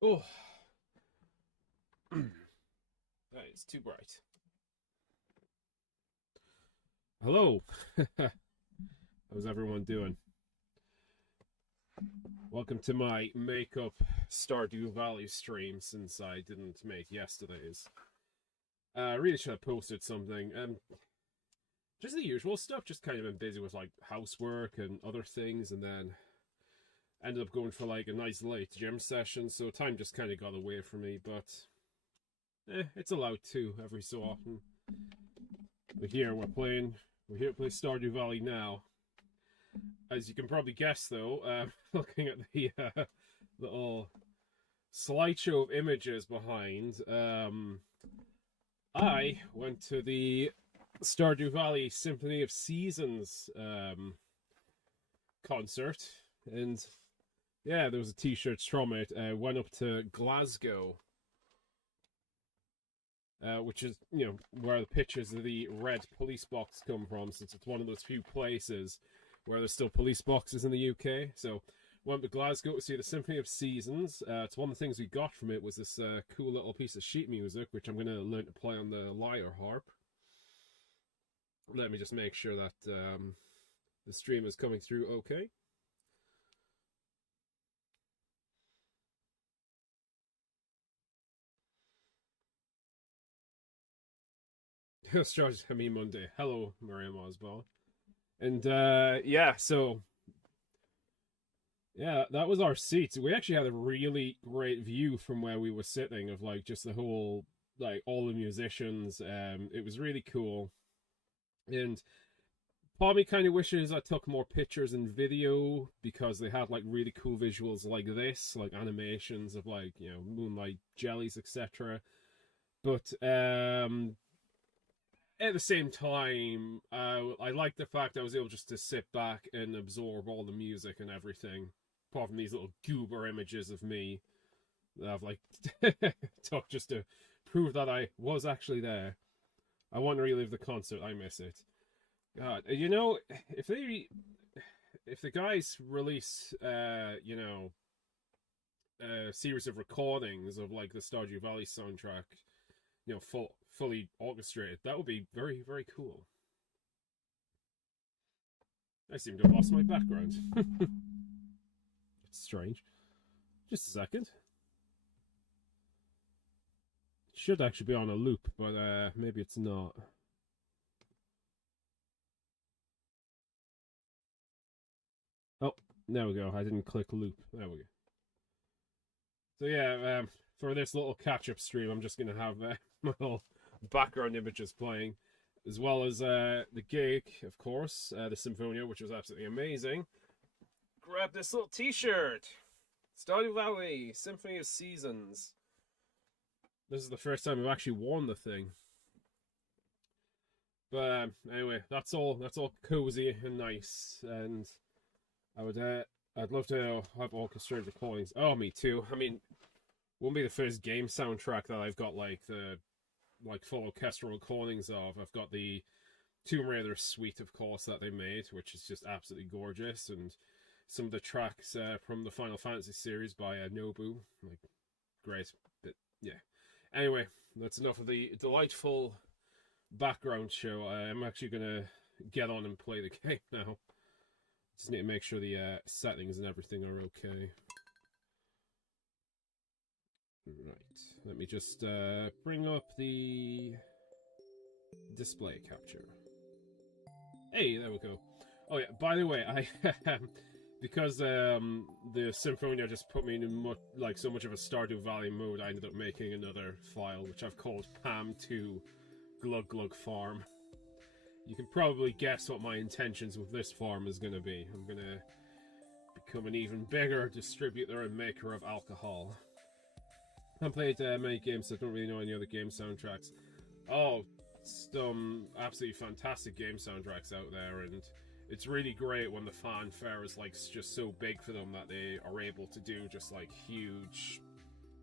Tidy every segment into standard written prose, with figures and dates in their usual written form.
Oh, it's too bright. Hello. How's everyone doing? Welcome to my makeup Stardew Valley stream since I didn't make yesterday's. I really should have posted something. Just the usual stuff. Just kind of been busy with like housework and other things, and then ended up going for like a nice late gym session. So time just kind of got away from me, but it's allowed to every so often. But here we're here to play Stardew Valley now. As you can probably guess, though, looking at the little slideshow of images behind, I went to the Stardew Valley Symphony of Seasons concert, and yeah, there was a T-shirt from it. Went up to Glasgow, which is where the pictures of the red police box come from, since it's one of those few places where there's still police boxes in the UK. So went to Glasgow to see the Symphony of Seasons. It's one of the things we got from it was this cool little piece of sheet music, which I'm going to learn to play on the lyre harp. Let me just make sure that the stream is coming through okay. StarDrew Monday. Hello, Miriam Osball. And yeah, so yeah, that was our seats. We actually had a really great view from where we were sitting of like just the whole like all the musicians. It was really cool. And part of me kind of wishes I took more pictures and video because they had like really cool visuals like this, like animations of like, moonlight jellies, etc. But at the same time, I like the fact I was able just to sit back and absorb all the music and everything, apart from these little goober images of me that I've like took just to prove that I was actually there. I want to relive the concert. I miss it. God, if the guys release, a series of recordings of like the Stardew Valley soundtrack, fully orchestrated, that would be very, very cool. I seem to have lost my background. It's strange. Just a second. It should actually be on a loop, but maybe it's not. Oh, there we go. I didn't click loop. There we go. So yeah, for this little catch-up stream, I'm just gonna have my little background images playing, as well as the gig, of course, the Symphonia, which was absolutely amazing. Grab this little T-shirt, Stardew Valley Symphony of Seasons. This is the first time I've actually worn the thing. But anyway, that's all cozy and nice, and I'd love to have orchestrated recordings. Oh, me too. I mean, won't be the first game soundtrack that I've got like the full orchestral recordings of. I've got the Tomb Raider suite, of course, that they made, which is just absolutely gorgeous, and some of the tracks from the Final Fantasy series by Nobu, like great. But yeah. Anyway, that's enough of the delightful background show. I'm actually gonna get on and play the game now. Just need to make sure the settings and everything are okay. Right, let me just bring up the display capture. Hey, there we go. Oh yeah, by the way, I because the Symphonia just put me in so much of a Stardew Valley mode, I ended up making another file which I've called Pam2 Glug Glug Farm. You can probably guess what my intentions with this farm is going to be. I'm going to become an even bigger distributor and maker of alcohol. I haven't played many games, so I don't really know any other game soundtracks. Oh, some absolutely fantastic game soundtracks out there, and it's really great when the fanfare is like just so big for them that they are able to do just like huge,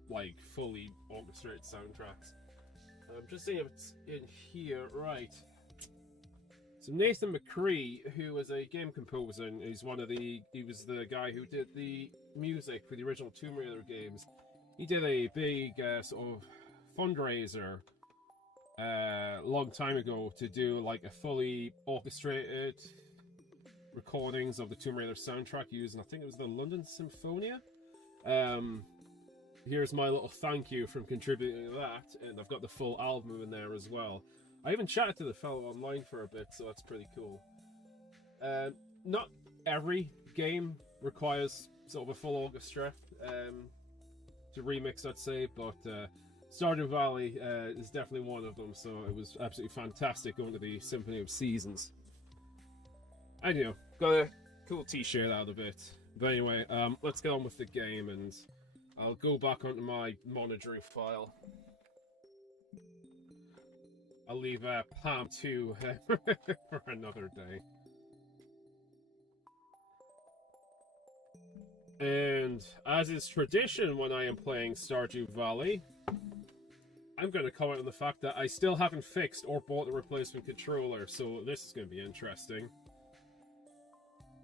like fully orchestrated soundtracks. I'm just seeing if it's in here, right? So Nathan McCree, who was a game composer, and he was the guy who did the music for the original Tomb Raider games. He did a big sort of fundraiser long time ago to do like a fully orchestrated recordings of the Tomb Raider soundtrack using, I think it was the London Symphonia. Here's my little thank you from contributing to that, and I've got the full album in there as well. I even chatted to the fellow online for a bit, so that's pretty cool. Not every game requires sort of a full orchestra to remix, I'd say, but Stardew Valley is definitely one of them, so it was absolutely fantastic going to the Symphony of Seasons. I do. Got a cool t-shirt out of it. But anyway, let's get on with the game, and I'll go back onto my monitoring file. I'll leave Palm 2 for another day. And as is tradition when I am playing Stardew Valley, I'm going to comment on the fact that I still haven't fixed or bought the replacement controller, so this is going to be interesting.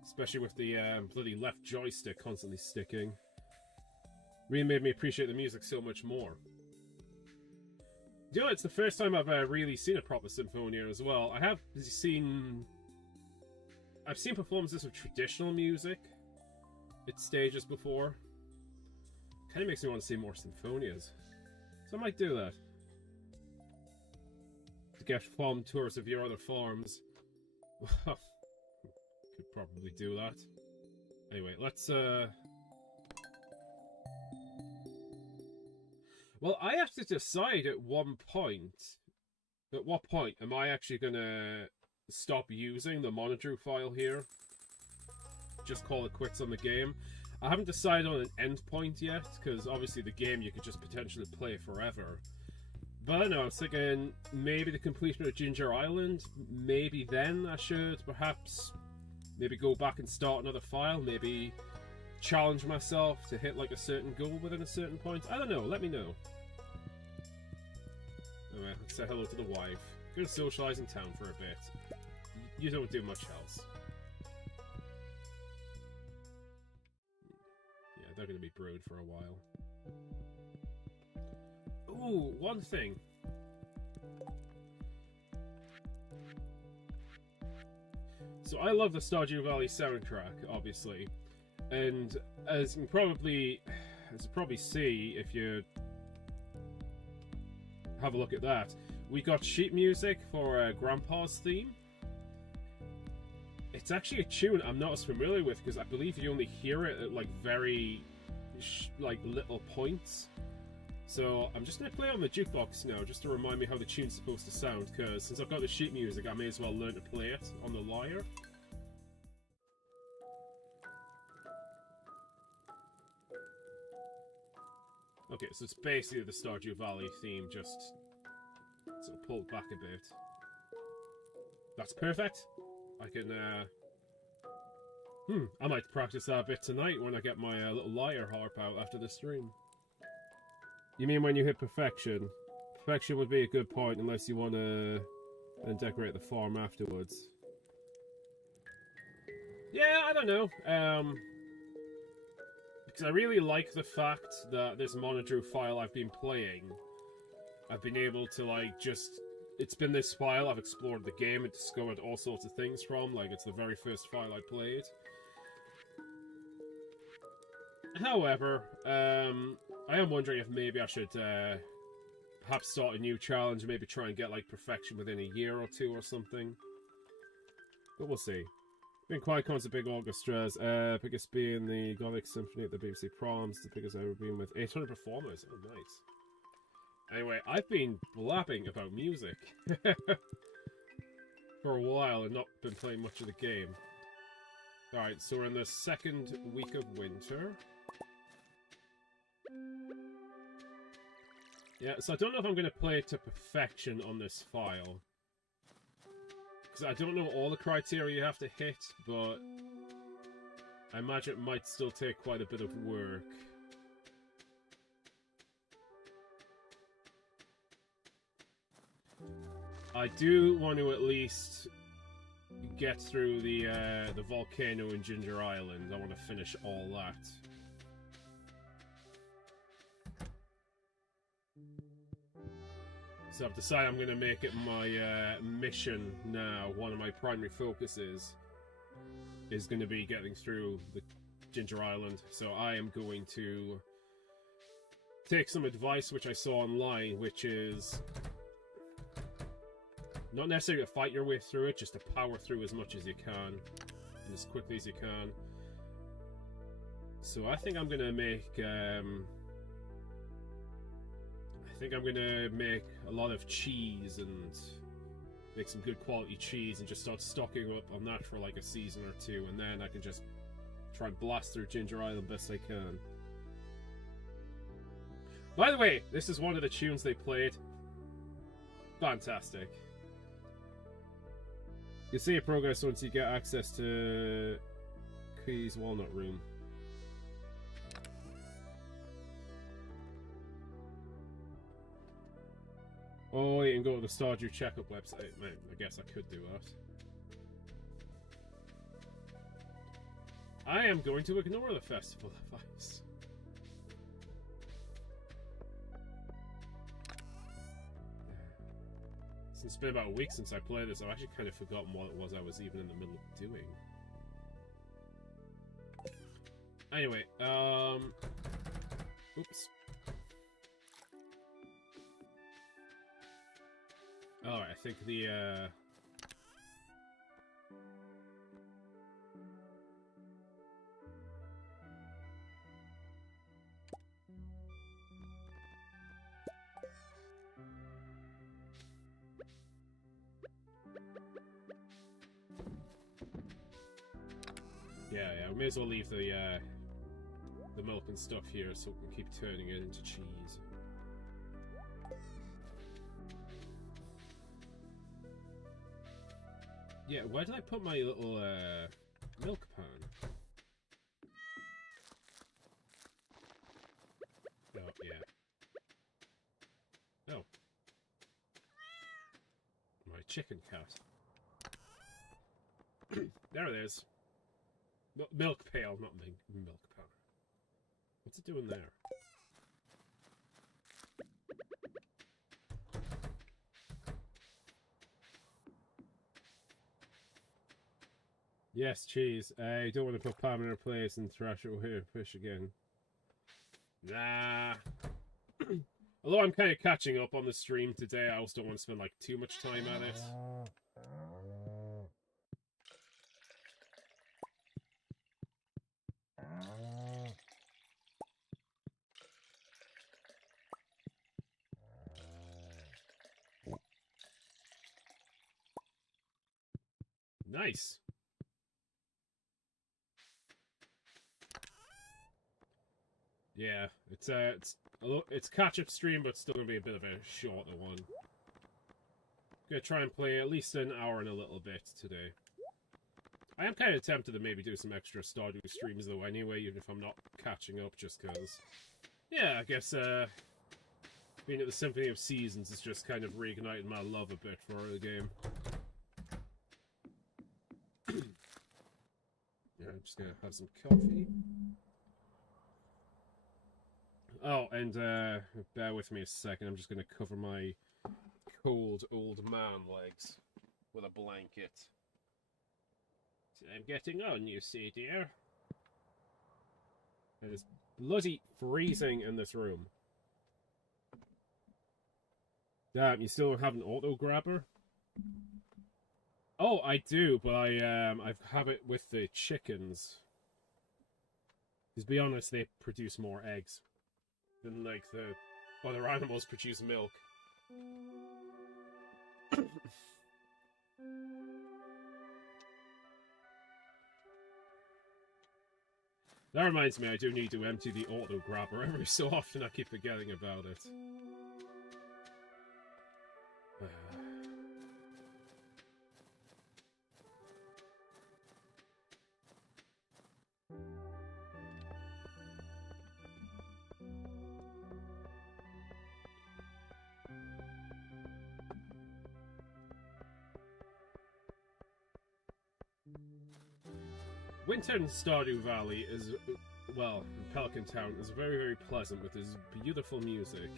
Especially with the bloody left joystick constantly sticking. Really made me appreciate the music so much more. You know, it's the first time I've really seen a proper Symphonia as well. I've seen performances of traditional music at stages before. Kind of makes me want to see more Symphonias. So I might do that. To get farm tours of your other farms. Could probably do that. Anyway, let's well, I have to decide at what point am I actually gonna stop using the monitor file here? Just call it quits on the game. I haven't decided on an end point yet, because obviously the game you could just potentially play forever. But I don't know, I was thinking maybe the completion of Ginger Island, maybe then I should perhaps maybe go back and start another file, maybe challenge myself to hit like a certain goal within a certain point. I don't know, let me know. Alright, let's say hello to the wife. Go to socialise in town for a bit. You don't do much else. Yeah, they're going to be brewed for a while. Ooh, one thing. So I love the Stardew Valley soundtrack, obviously. And as you probably see if you have a look at that, we got sheet music for Grandpa's theme. It's actually a tune I'm not as familiar with, because I believe you only hear it at like very little points. So I'm just going to play on the jukebox now, just to remind me how the tune's supposed to sound, because since I've got the sheet music, I may as well learn to play it on the lyre. Okay, so it's basically the Stardew Valley theme, just sort of pulled back a bit. That's perfect. I can, I might practice that a bit tonight when I get my little lyre harp out after the stream. You mean when you hit perfection? Perfection would be a good point, unless you want to then decorate the farm afterwards. Yeah, I don't know. Because I really like the fact that this monitor file I've been playing, I've been able to like just... It's been this file I've explored the game and discovered all sorts of things from. Like, it's the very first file I played. However, I am wondering if maybe I should perhaps start a new challenge, maybe try and get like perfection within a year or two or something. But we'll see. Been quite constant big orchestras, biggest being the Gothic Symphony at the BBC Proms, the biggest ever been with 800 performers. Oh, nice. Anyway, I've been blabbing about music for a while and not been playing much of the game. Alright, so we're in the second week of winter. Yeah, so I don't know if I'm going to play it to perfection on this file. Because I don't know all the criteria you have to hit, but I imagine it might still take quite a bit of work. I do want to at least get through the volcano in Ginger Island. I want to finish all that. So I've decided I'm going to make it my mission now. One of my primary focuses is going to be getting through the Ginger Island. So I am going to take some advice which I saw online, which is not necessarily to fight your way through it, just to power through as much as you can and as quickly as you can. So I think I'm going to make a lot of cheese and make some good quality cheese and just start stocking up on that for like a season or two, and then I can just try and blast through Ginger Island best I can. By the way, this is one of the tunes they played. Fantastic. You see your progress once you get access to Key's Walnut Room. Oh, you can go to the StarDrew checkup website. Man, I guess I could do that. I am going to ignore the Festival of Ice. Since it's been about a week since I played this, I've actually kind of forgotten what it was I was even in the middle of doing. Anyway, oops. Alright, I think the, yeah, we may as well leave the milk and stuff here so we can keep turning it into cheese. Yeah, where did I put my little milk pan? Oh, yeah. Oh. My chicken cat. There it is. Milk pail, not milk pan. What's it doing there? Yes, cheese. I don't want to put Pam in her place and thrash it here fish again. Nah. Although I'm kind of catching up on the stream today, I also don't want to spend like too much time at it. Nice. Yeah, it's catch-up stream, but still gonna be a bit of a shorter one. Gonna try and play at least an hour and a little bit today. I am kind of tempted to maybe do some extra Stardew streams though anyway, even if I'm not catching up, just because. Yeah, I guess being at the Symphony of Seasons is just kind of reigniting my love a bit for the game. Yeah, I'm just gonna have some coffee. Oh, and bear with me a second, I'm just gonna cover my cold old man legs with a blanket. I'm getting on, you see, dear. It is bloody freezing in this room. Damn, you still don't have an auto grabber? Oh, I do, but I have it with the chickens. Because, be honest, they produce more eggs than, like, the other animals produce milk. That reminds me, I do need to empty the auto grabber every so often. I keep forgetting about it. Winter in Stardew Valley is, well, in Pelican Town, is very, very pleasant with this beautiful music.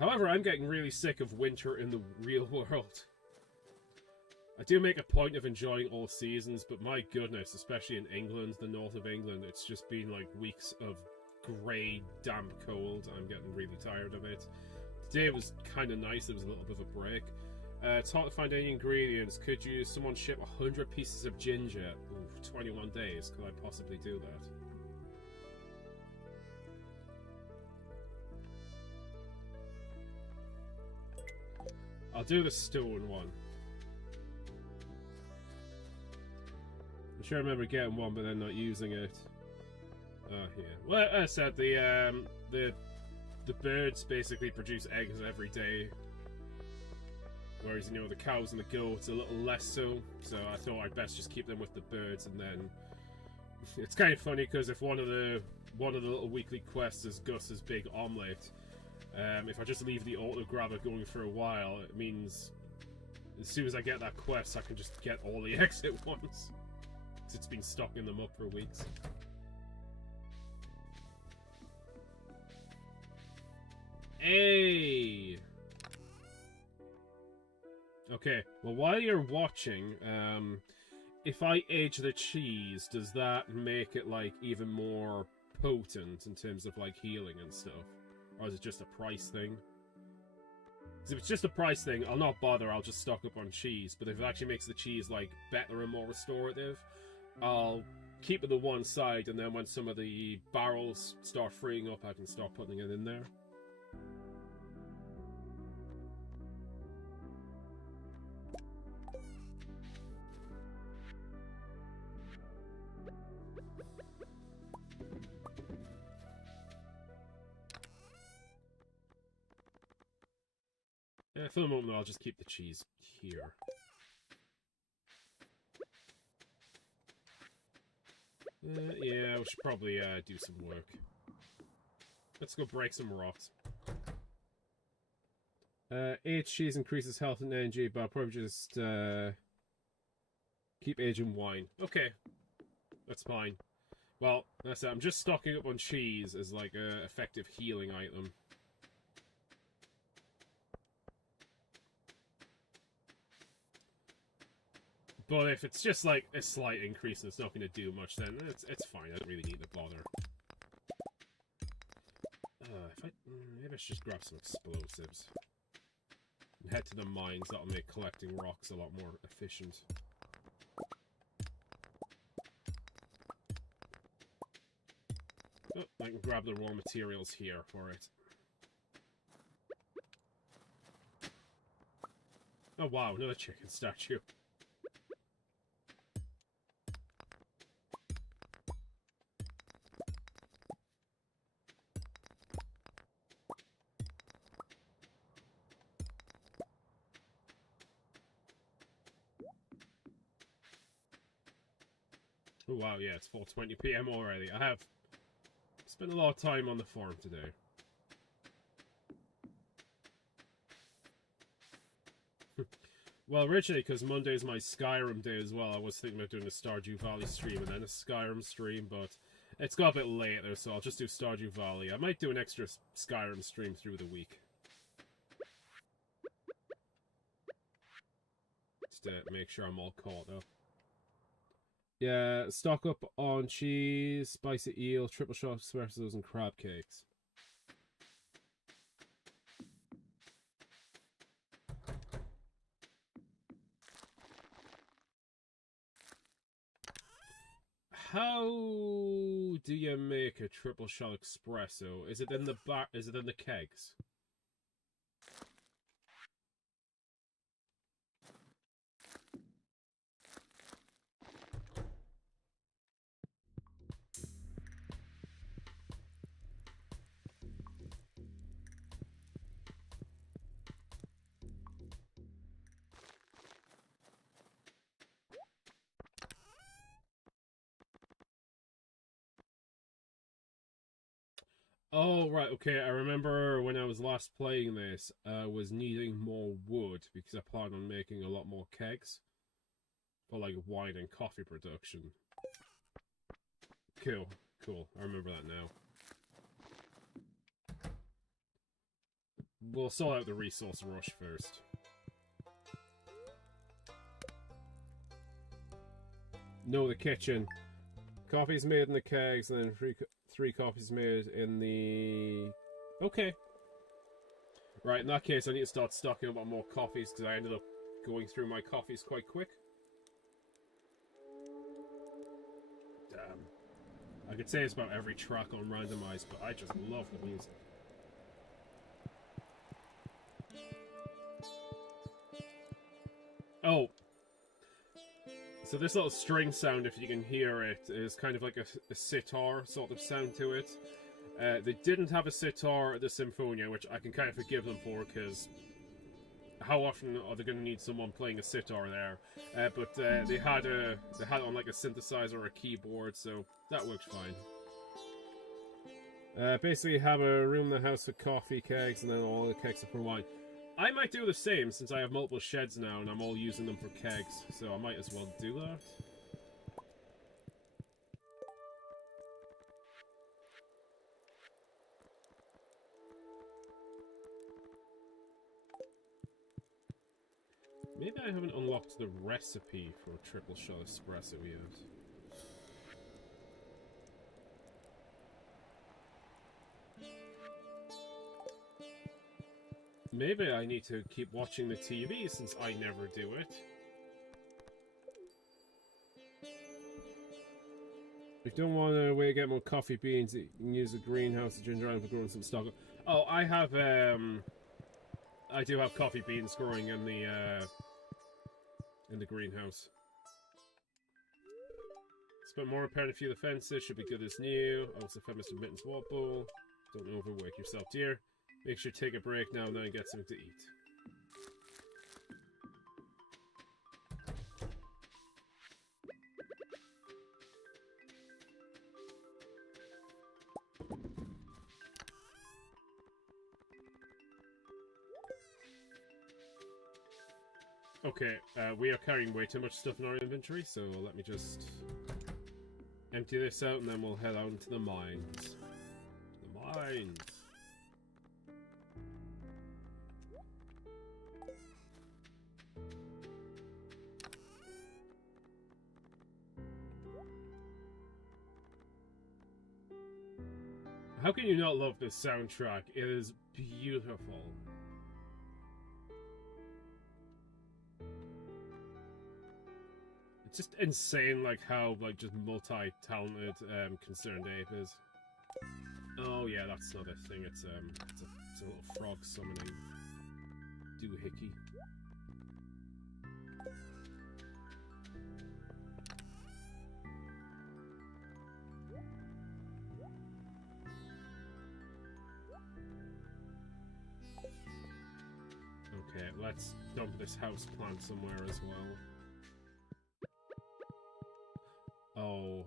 However, I'm getting really sick of winter in the real world. I do make a point of enjoying all seasons, but my goodness, especially in England, the north of England, it's just been like weeks of grey, damp cold. I'm getting really tired of it. Today was kind of nice, it was a little bit of a break. It's hard to find any ingredients. Could you someone ship 100 pieces of ginger? Ooh, 21 days, could I possibly do that? I'll do the stone one. I'm sure I remember getting one, but then not using it. Oh, yeah. Well, as I said, the birds basically produce eggs every day. Whereas, you know, the cows and the goats a little less so. So I thought I'd best just keep them with the birds, and then... It's kind of funny, because if one of the little weekly quests is Gus's big omelette, if I just leave the auto-grabber going for a while, it means as soon as I get that quest, I can just get all the eggs at once. Because it's been stocking them up for weeks. Hey! Okay, well, while you're watching, if I age the cheese, does that make it, like, even more potent in terms of, like, healing and stuff? Or is it just a price thing? Because if it's just a price thing, I'll not bother, I'll just stock up on cheese. But if it actually makes the cheese, like, better and more restorative, I'll keep it to one side, and then when some of the barrels start freeing up, I can start putting it in there. For the moment, I'll just keep the cheese here. Yeah, we should probably do some work. Let's go break some rocks. Aged cheese increases health and energy, but I'll probably just keep aging wine. Okay, that's fine. Well, that's it. I'm just stocking up on cheese as like a effective healing item. But if it's just like a slight increase and it's not going to do much, then it's fine. I don't really need to bother. Maybe I should just grab some explosives and head to the mines. That'll make collecting rocks a lot more efficient. Oh, I can grab the raw materials here for it. Oh wow, another chicken statue. Oh wow, yeah, it's 4:20 PM already. I have spent a lot of time on the farm today. Well, originally, because Monday's my Skyrim day as well, I was thinking about doing a Stardew Valley stream and then a Skyrim stream, but it's got a bit later, so I'll just do Stardew Valley. I might do an extra Skyrim stream through the week. Just to make sure I'm all caught up. Yeah, stock up on cheese, spicy eel, triple shot espressos, and crab cakes. How do you make a triple shot espresso? Is it in the Is it in the kegs? Oh, right, okay, I remember when I was last playing this, I was needing more wood, because I planned on making a lot more kegs. For, like, wine and coffee production. Cool, cool, I remember that now. we'll sort out the resource rush first. No, the kitchen. Coffee's made in the kegs, and then three coffees made in the... Okay. Right, in that case, I need to start stocking up on more coffees, because I ended up going through my coffees quite quick. Damn. I could say it's about every track on randomized, but I just love the music. Oh. So this little string sound, if you can hear it, is kind of like a sitar sort of sound to it. They didn't have a sitar at the Symphonia, which I can kind of forgive them for, because how often are they going to need someone playing a sitar there? But they had it on like a synthesizer or a keyboard, so that works fine. Basically, have a room in the house with coffee kegs, and then all the kegs are for wine. I might do the same, since I have multiple sheds now, and I'm all using them for kegs, so I might as well do that. Maybe I haven't unlocked the recipe for triple shot espresso yet. Maybe I need to keep watching the TV since I never do it. If you don't want to wait to get more coffee beans, you can use the greenhouse to ginger ale for growing some stock. Oh, I have, I do have coffee beans growing in the greenhouse. Spent more repairing a few of the fences, should be good as new. Also found Mr. Mitten's water bowl. Don't overwork yourself, dear. Make sure to take a break now and then and get something to eat. Okay, we are carrying way too much stuff in our inventory, so let me just empty this out and then we'll head out into the mines. The mines! How can you not love this soundtrack? It is beautiful. It's just insane, like, how, like, just multi-talented, Concerned Ape is. Oh, yeah, that's not a thing. It's a little frog summoning doohickey. Okay, let's dump this house plant somewhere as well. Oh,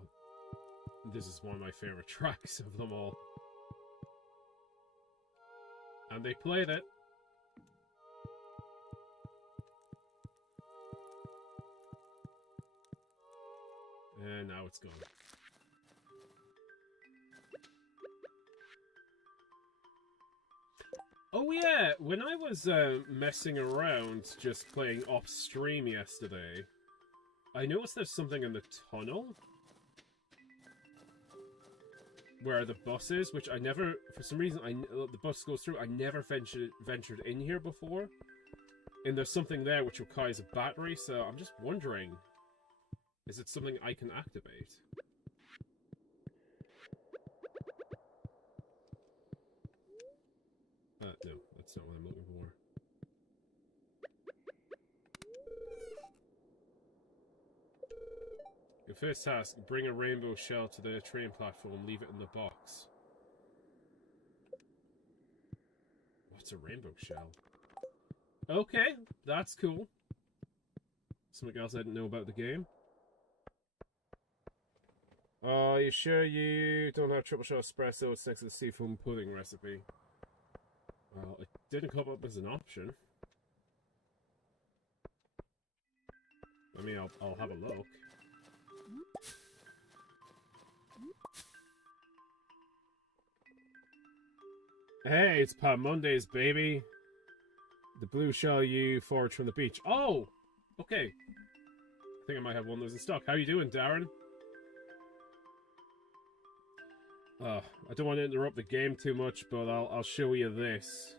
this is one of my favorite tracks of them all. And they played it. And now it's gone. Oh yeah, when I was messing around just playing off stream yesterday, I noticed there's something in the tunnel where the bus is, which I never, for some reason, the bus goes through. I never ventured in here before, and there's something there which requires a battery. So I'm just wondering, is it something I can activate? No, that's not what I'm looking for. Your first task, bring a rainbow shell to the train platform, leave it in the box. What's a rainbow shell? Okay, that's cool. Something else I didn't know about the game. Are you sure you don't have triple shot espresso? It's next to the seafoam pudding recipe. Well, it didn't come up as an option. I mean, I'll have a look. Hey, it's Palm Mondays, baby. The blue shell you forage from the beach. Oh! Okay. I think I might have one of those in stock. How you doing, Darren? I don't want to interrupt the game too much, but I'll show you this.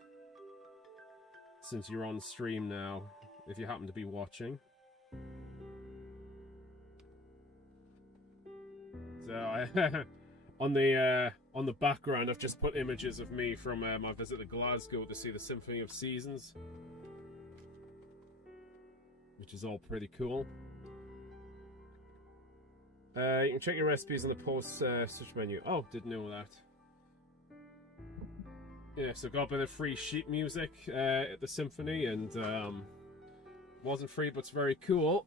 Since you're on stream now, if you happen to be watching. So on the background, I've just put images of me from my visit to Glasgow to see the Symphony of Seasons, which is all pretty cool. You can check your recipes in the post search menu. Oh, didn't know that. Yeah, so got a bit of free sheet music at the Symphony, and wasn't free, but it's very cool.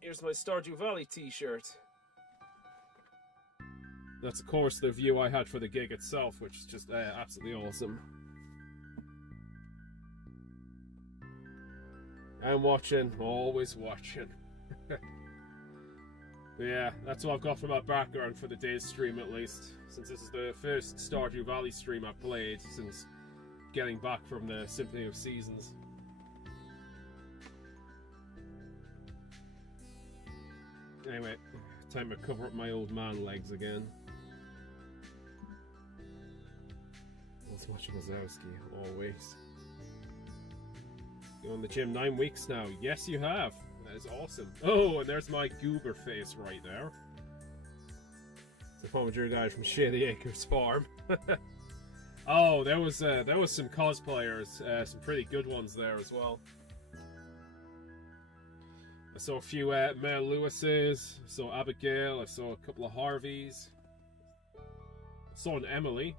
Here's my Stardew Valley t-shirt. That's, of course, the view I had for the gig itself, which is just absolutely awesome. I'm watching, always watching. Yeah, that's what I've got for my background for the day's stream, at least. Since this is the first Stardew Valley stream I've played since getting back from the Symphony of Seasons. Anyway, time to cover up my old man legs again. I was watching Wazowski, always. You're in the gym 9 weeks now. Yes, you have. That is awesome. Oh, and there's my goober face right there. It's a former guy from Shady Acres Farm. Oh, there was some cosplayers, some pretty good ones there as well. I saw a few Mel Lewises, I saw Abigail, I saw a couple of Harveys. I saw an Emily.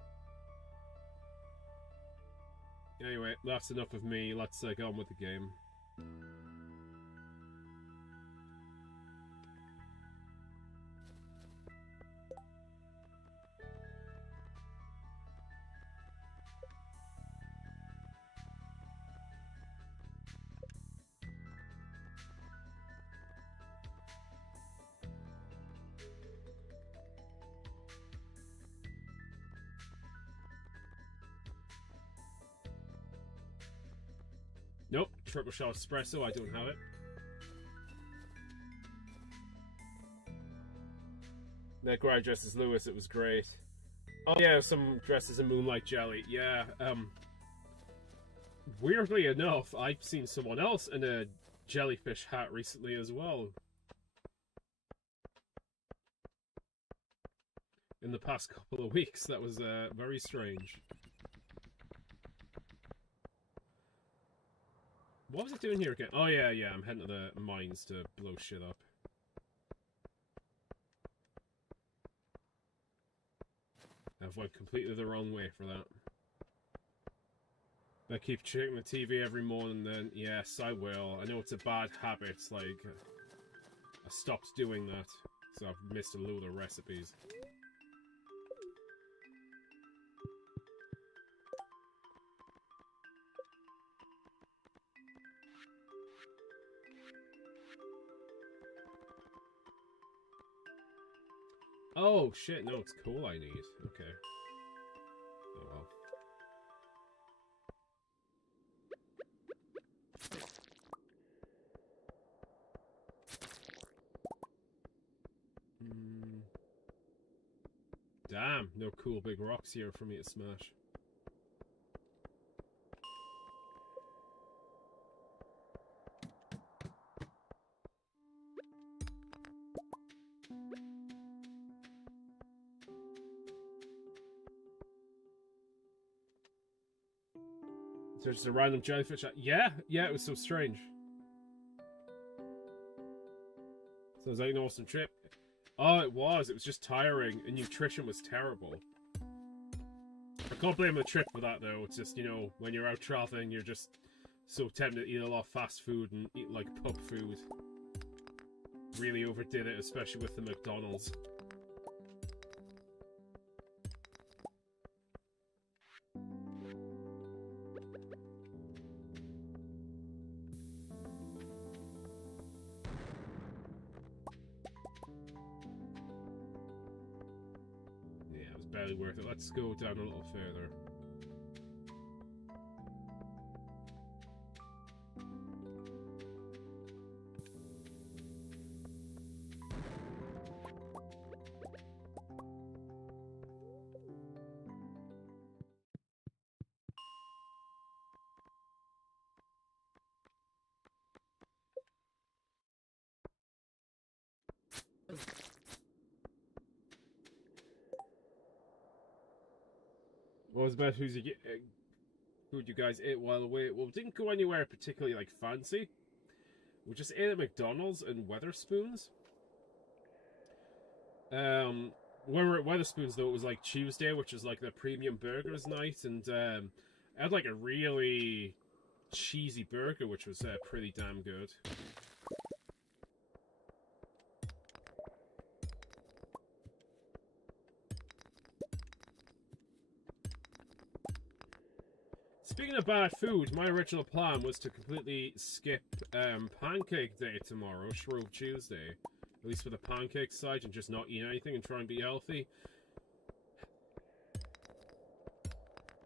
Anyway, that's enough of me. Let's get on with the game. Nope, triple shot espresso, I don't have it. That guy dressed as Lewis, it was great. Oh yeah, some dresses in Moonlight Jelly, yeah. Weirdly enough, I've seen someone else in a jellyfish hat recently as well. In the past couple of weeks, that was very strange. What was it doing here again? Oh yeah, I'm heading to the mines to blow shit up. I've went completely the wrong way for that. I keep checking the TV every morning then. Yes, I will. I know it's a bad habit, it's like... I stopped doing that, so I've missed a load of recipes. Oh, shit, no, it's coal I need. Okay. Oh, well. Damn, no cool big rocks here for me to smash. There's just a random jellyfish. Yeah, it was so strange. Sounds like an awesome trip. Oh, it was. It was just tiring, and nutrition was terrible. I can't blame the trip for that, though. It's just, you know, when you're out traveling, you're just so tempted to eat a lot of fast food and eat, like, pub food. Really overdid it, especially with the McDonald's. Worth it. Let's go down a little further. What was about who'd you guys ate while away? Well, we didn't go anywhere particularly like fancy. We just ate at McDonald's and Weatherspoons. When we were at Weatherspoons, though, it was like Tuesday, which is like the premium burgers night, and I had like a really cheesy burger, which was pretty damn good. Speaking of bad food, my original plan was to completely skip Pancake Day tomorrow, Shrove Tuesday. At least for the pancake side, and just not eat anything and try and be healthy.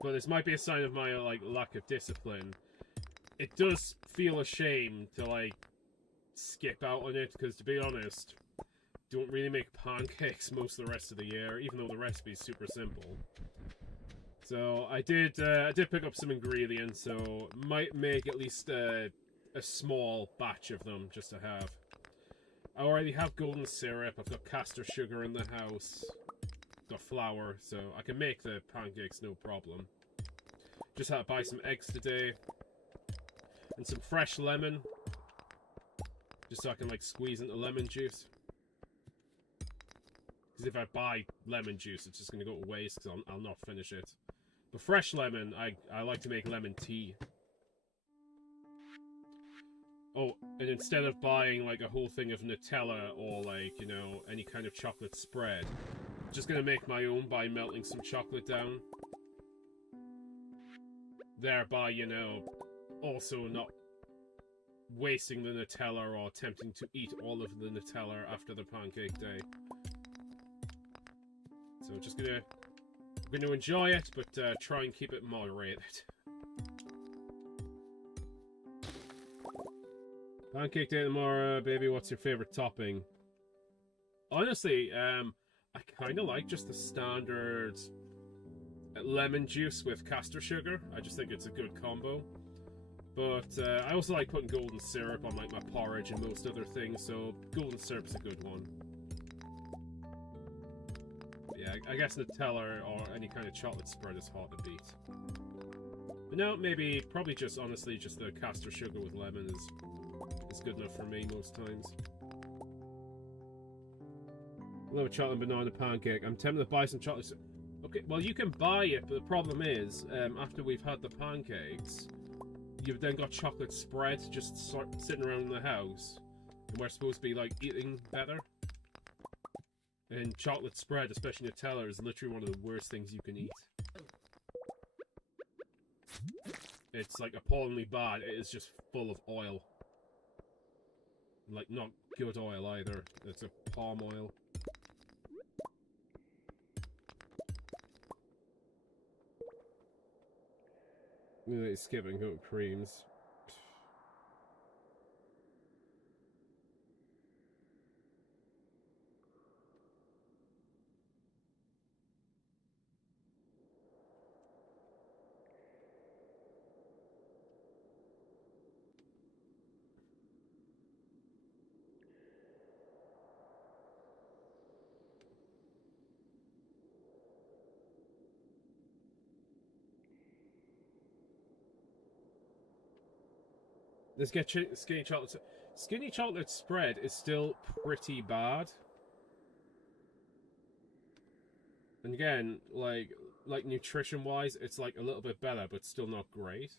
But this might be a sign of my like lack of discipline. It does feel a shame to like skip out on it, because to be honest, don't really make pancakes most of the rest of the year, even though the recipe is super simple. So I did pick up some ingredients, so might make at least a small batch of them just to have. I already have golden syrup, I've got caster sugar in the house, got flour, so I can make the pancakes no problem. Just had to buy some eggs today, and some fresh lemon, just so I can like squeeze into lemon juice. Because if I buy lemon juice, it's just going to go to waste, because I'll not finish it. But fresh lemon, I like to make lemon tea. Oh, and instead of buying like a whole thing of Nutella or like, you know, any kind of chocolate spread, I'm just gonna make my own by melting some chocolate down. Thereby, you know, also not wasting the Nutella or attempting to eat all of the Nutella after the pancake day. So just gonna enjoy it, but try and keep it moderated. Pancake day tomorrow, baby. What's your favorite topping? Honestly, I kind of like just the standard lemon juice with caster sugar. I just think it's a good combo. But I also like putting golden syrup on like my porridge and most other things, so golden syrup's a good one. But yeah, I guess Nutella or any kind of chocolate spread is hard to beat. But no, probably just honestly just the caster sugar with lemon is good enough for me most times. I love a chocolate banana pancake. I'm tempted to buy some chocolate. Okay, well you can buy it, but the problem is, after we've had the pancakes, you've then got chocolate spread just sitting around in the house, and we're supposed to be like eating better. And chocolate spread, especially Nutella, is literally one of the worst things you can eat. It's like appallingly bad. It is just full of oil. Like, not good oil either. It's a palm oil. Really skipping whipped creams. Let's get skinny chocolate. Skinny chocolate spread is still pretty bad. And again, like nutrition-wise, it's like a little bit better, but still not great.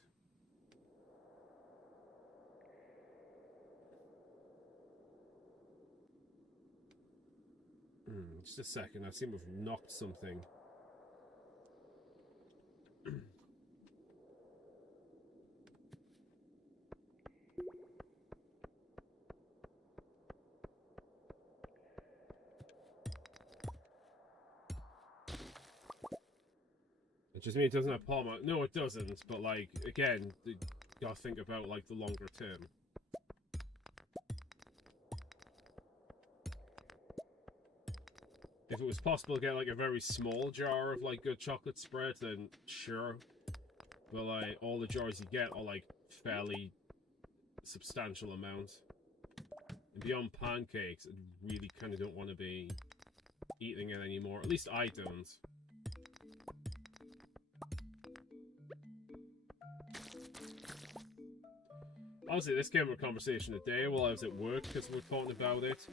Just a second, I seem to have knocked something. It just means it doesn't have palm oil. No, it doesn't, but like, again, you gotta think about like the longer term. If it was possible to get like a very small jar of like good chocolate spread, then sure. But like all the jars you get are like fairly substantial amounts. And beyond pancakes, I really kind of don't want to be eating it anymore. At least I don't. Honestly, this came up a conversation today while I was at work because we were talking about it.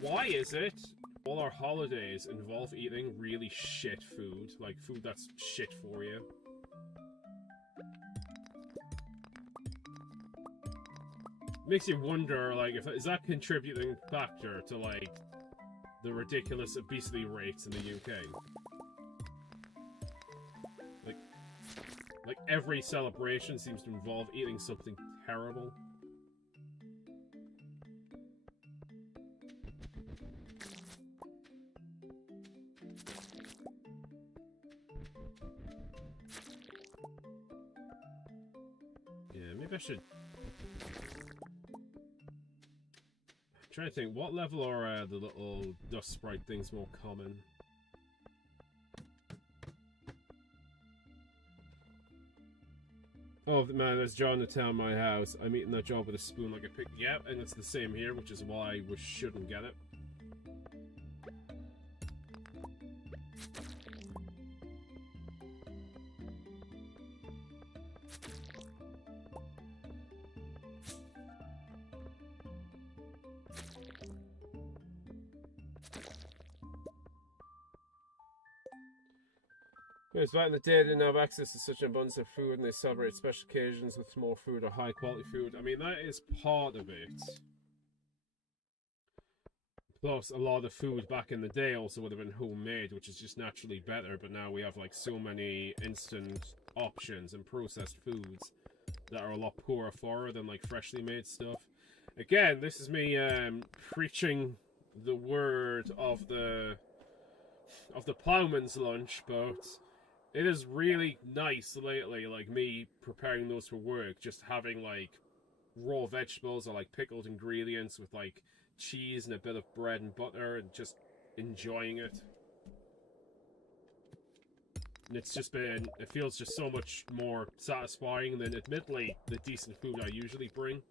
Why is it all our holidays involve eating really shit food? Like, food that's shit for you. Makes you wonder, like, is that contributing factor to, like, the ridiculous obesity rates in the UK? Like every celebration seems to involve eating something terrible. Yeah, maybe I should... I'm trying to think, what level are the little dust sprite things more common? Oh man, there's John in the town my house. I'm eating that job with a spoon like a pig. Yeah, and it's the same here, which is why we shouldn't get it. Whereas back in the day, they didn't have access to such an abundance of food, and they celebrate special occasions with more food or high quality food. I mean, that is part of it. Plus, a lot of food back in the day also would have been homemade, which is just naturally better, but now we have like so many instant options and processed foods that are a lot poorer for than like freshly made stuff. Again, this is me preaching the word of the ploughman's lunch, but it is really nice lately, like me preparing those for work, just having like raw vegetables or like pickled ingredients with like cheese and a bit of bread and butter and just enjoying it. And it's just been, it feels just so much more satisfying than admittedly the decent food I usually bring.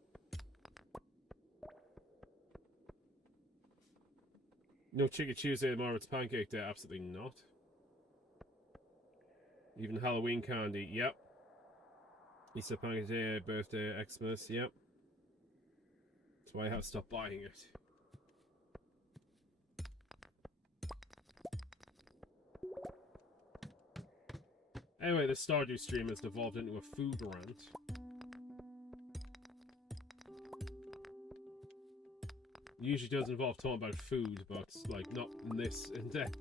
No Chicken Tuesday tomorrow, it's Pancake Day. Absolutely not. Even Halloween candy, yep. Easter Pancake Day, birthday, Xmas, yep. That's why I have to stop buying it. Anyway, the StarDrew stream has devolved into a food rant. Usually does involve talking about food, but like not in this in depth.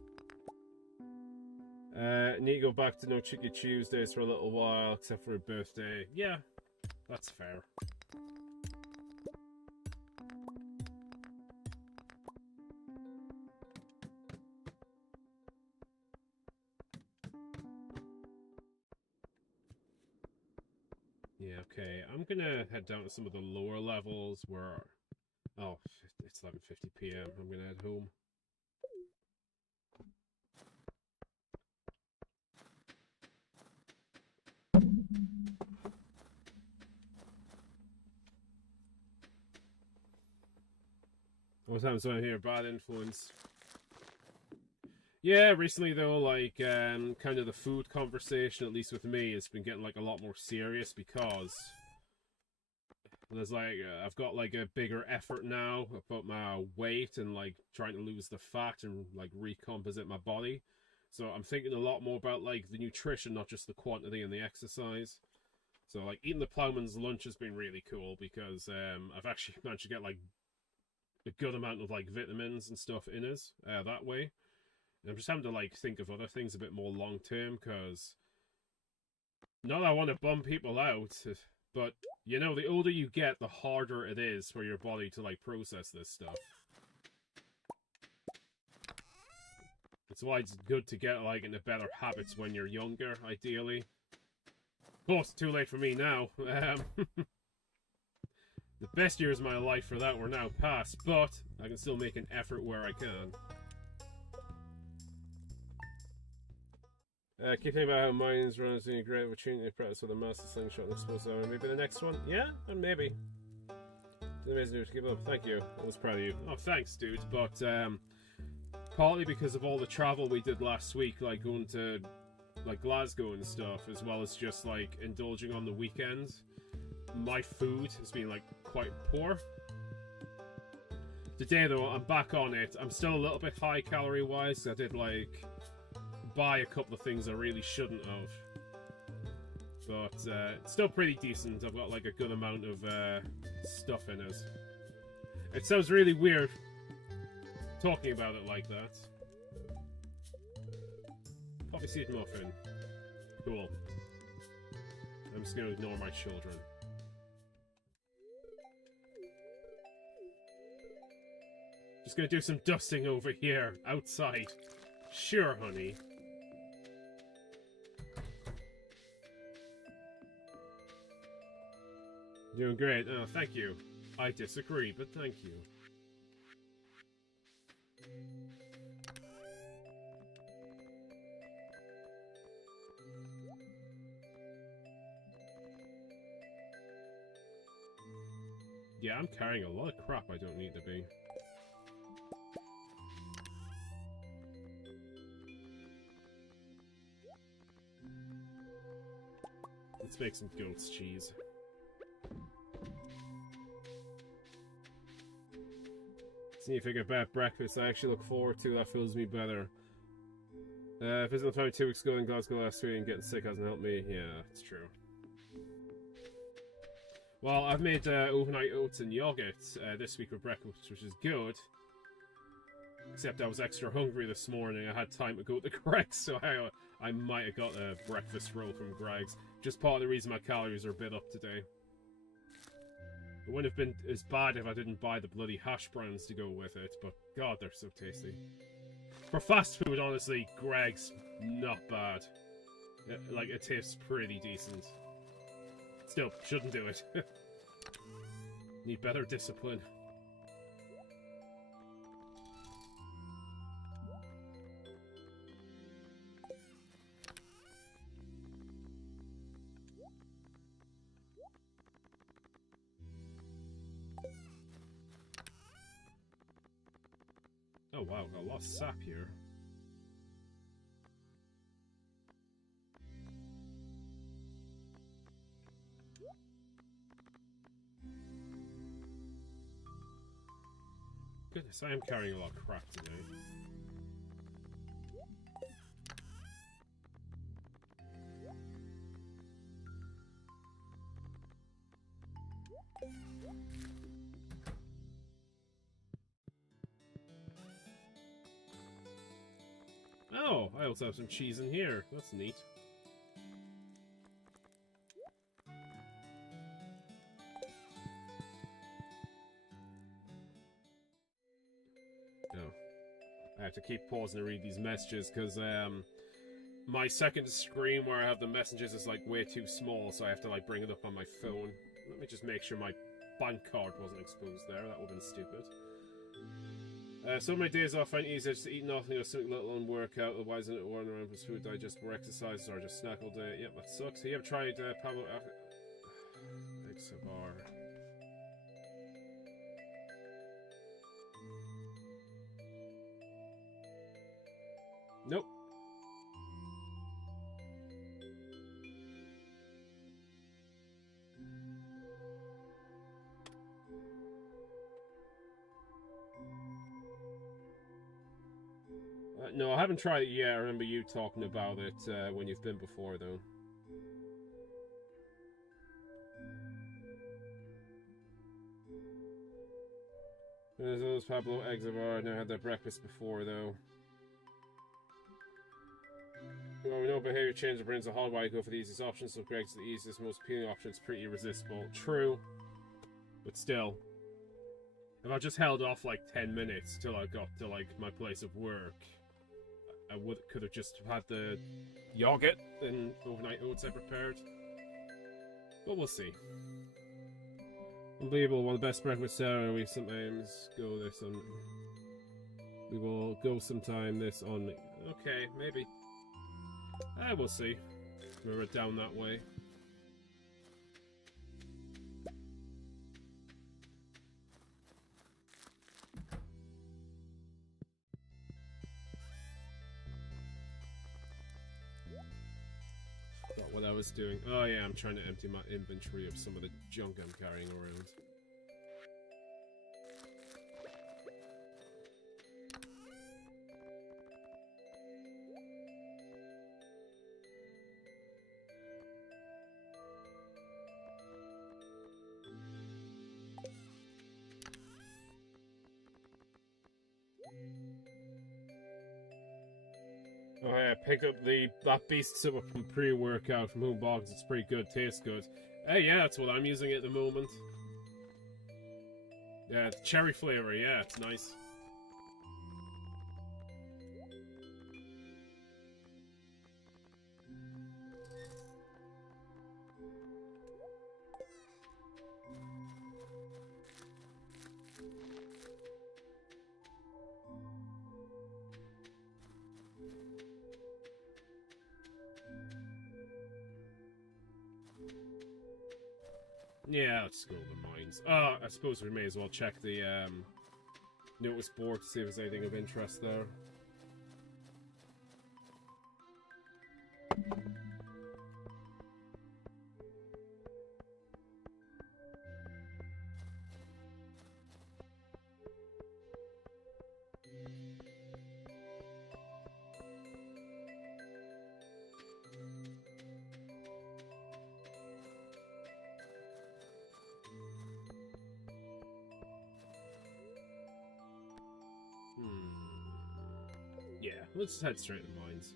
Need to go back to no Chicken Tuesdays for a little while, except for a birthday. Yeah, that's fair. Yeah, okay. I'm gonna head down to some of the lower levels where... Oh, it's 11:50 p.m. I'm gonna head home. What happens when I hear bad influence? Yeah, recently though, like, kind of the food conversation, at least with me, has been getting like a lot more serious because there's like, I've got like a bigger effort now about my weight and like trying to lose the fat and like recomposite my body. So I'm thinking a lot more about like the nutrition, not just the quantity and the exercise. So like eating the ploughman's lunch has been really cool because I've actually managed to get like a good amount of like vitamins and stuff in it that way. And I'm just having to like think of other things a bit more long term because not that I want to bum people out, but you know, the older you get, the harder it is for your body to like process this stuff. That's why it's good to get like into better habits when you're younger, ideally. Of course, too late for me now. The best years of my life for that were now past, but I can still make an effort where I can. Keep thinking about how Mines run is a great opportunity to practice with a master slingshot and explosive armor. Maybe the next one? Yeah, and maybe. It's amazing dude, keep up. Thank you. I was proud of you. Oh, thanks, dude. But, partly because of all the travel we did last week, like going to, like, Glasgow and stuff, as well as just, like, indulging on the weekends. my food has been, like, quite poor. Today, though, I'm back on it. I'm still a little bit high calorie-wise. I did, like, buy a couple of things I really shouldn't have. But, it's still pretty decent. I've got, like, a good amount of, stuff in it. It sounds really weird talking about it like that. Poppy seed muffin. Cool. I'm just going to ignore my children. Just going to do some dusting over here, outside. Sure, honey. Doing great. Oh, thank you. I disagree, but thank you. Yeah, I'm carrying a lot of crap I don't need to be. Let's make some goat's cheese. See if I get back breakfast I actually look forward to. That fills me better. Visiting the family 2 weeks ago in Glasgow last week and getting sick hasn't helped me. Yeah, it's true. Well, I've made overnight oats and yogurt this week for breakfast, which is good. Except I was extra hungry this morning. I had time to go to Greg's, so I might have got a breakfast roll from Greg's. Just part of the reason my calories are a bit up today. It wouldn't have been as bad if I didn't buy the bloody hash browns to go with it, but god, they're so tasty. For fast food, honestly, Greg's not bad. Like, it tastes pretty decent. Still, shouldn't do it. Need better discipline. Oh wow, got a lot of sap here. Goodness, I am carrying a lot of crap today. Oh, I also have some cheese in here. That's neat. I have to keep pausing to read these messages because my second screen where I have the messages is like way too small, so I have to like bring it up on my phone. Let me just make sure my bank card wasn't exposed there. That would have been stupid. Some of my days off find it easier just to eat nothing or something little and work out. Otherwise, I don't run around with food digestible exercises or just snack all day. Yep, that sucks. Have you ever tried Pablo Escobar? Nope. No, I haven't tried it yet. I remember you talking about it when you've been before, though. There's those Pablo Escobar. I never had that breakfast before, though. Well, we know behavior change the brains of hard. Why go for the easiest option? So Greg's the easiest, most appealing option. It's pretty irresistible. True. But still. If I just held off like 10 minutes till I got to like my place of work, I could have just had the yogurt and overnight oats I prepared. But we'll see. Unbelievable, one of the best breakfast Sarah. We sometimes go this on. We will go sometime this on. Okay, maybe. I will see. Move it down that way. Not what I was doing. Oh yeah, I'm trying to empty my inventory of some of the junk I'm carrying around. Oh yeah, pick up that beast super from pre-workout from Moonbogs. It's pretty good, tastes good. Hey, yeah, that's what I'm using at the moment. Yeah, it's cherry flavor. Yeah, it's nice. Yeah, let's go to the mines. Oh, I suppose we may as well check the notice board to see if there's anything of interest there. Yeah, let's head straight to the mines.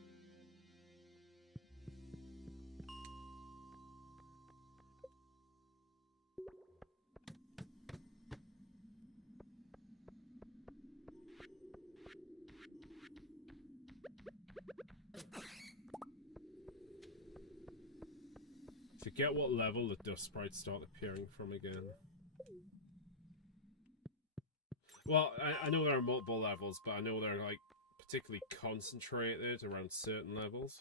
Forget what level the dust sprites start appearing from again. Well, I know there are multiple levels, but I know they're like particularly concentrated around certain levels.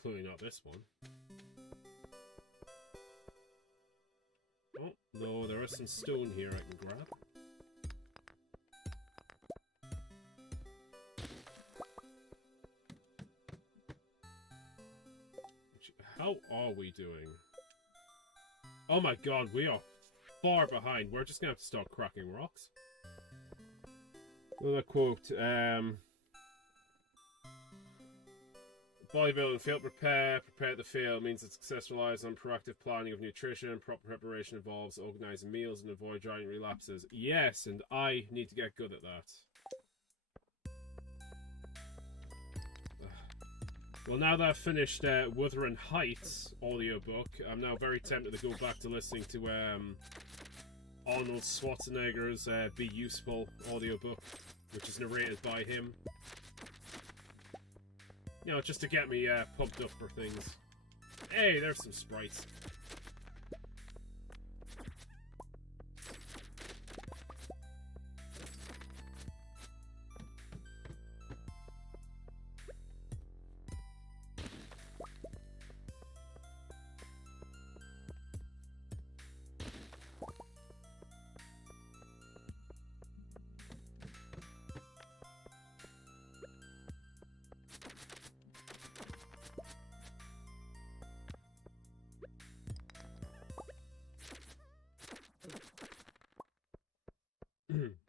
Clearly not this one. Oh, no, there is some stone here I can grab. How are we doing? Oh my god, we are far behind. We're just gonna have to start cracking rocks. Another quote, bodybuilding, fail to prepare to fail means that success relies on proactive planning of nutrition. Proper preparation involves organising meals and avoid giant relapses. Yes, and I need to get good at that. Well, now that I've finished Wuthering Heights audiobook, I'm now very tempted to go back to listening to Arnold Schwarzenegger's Be Useful audiobook, which is narrated by him. You know, just to get me pumped up for things. Hey, there's some sprites.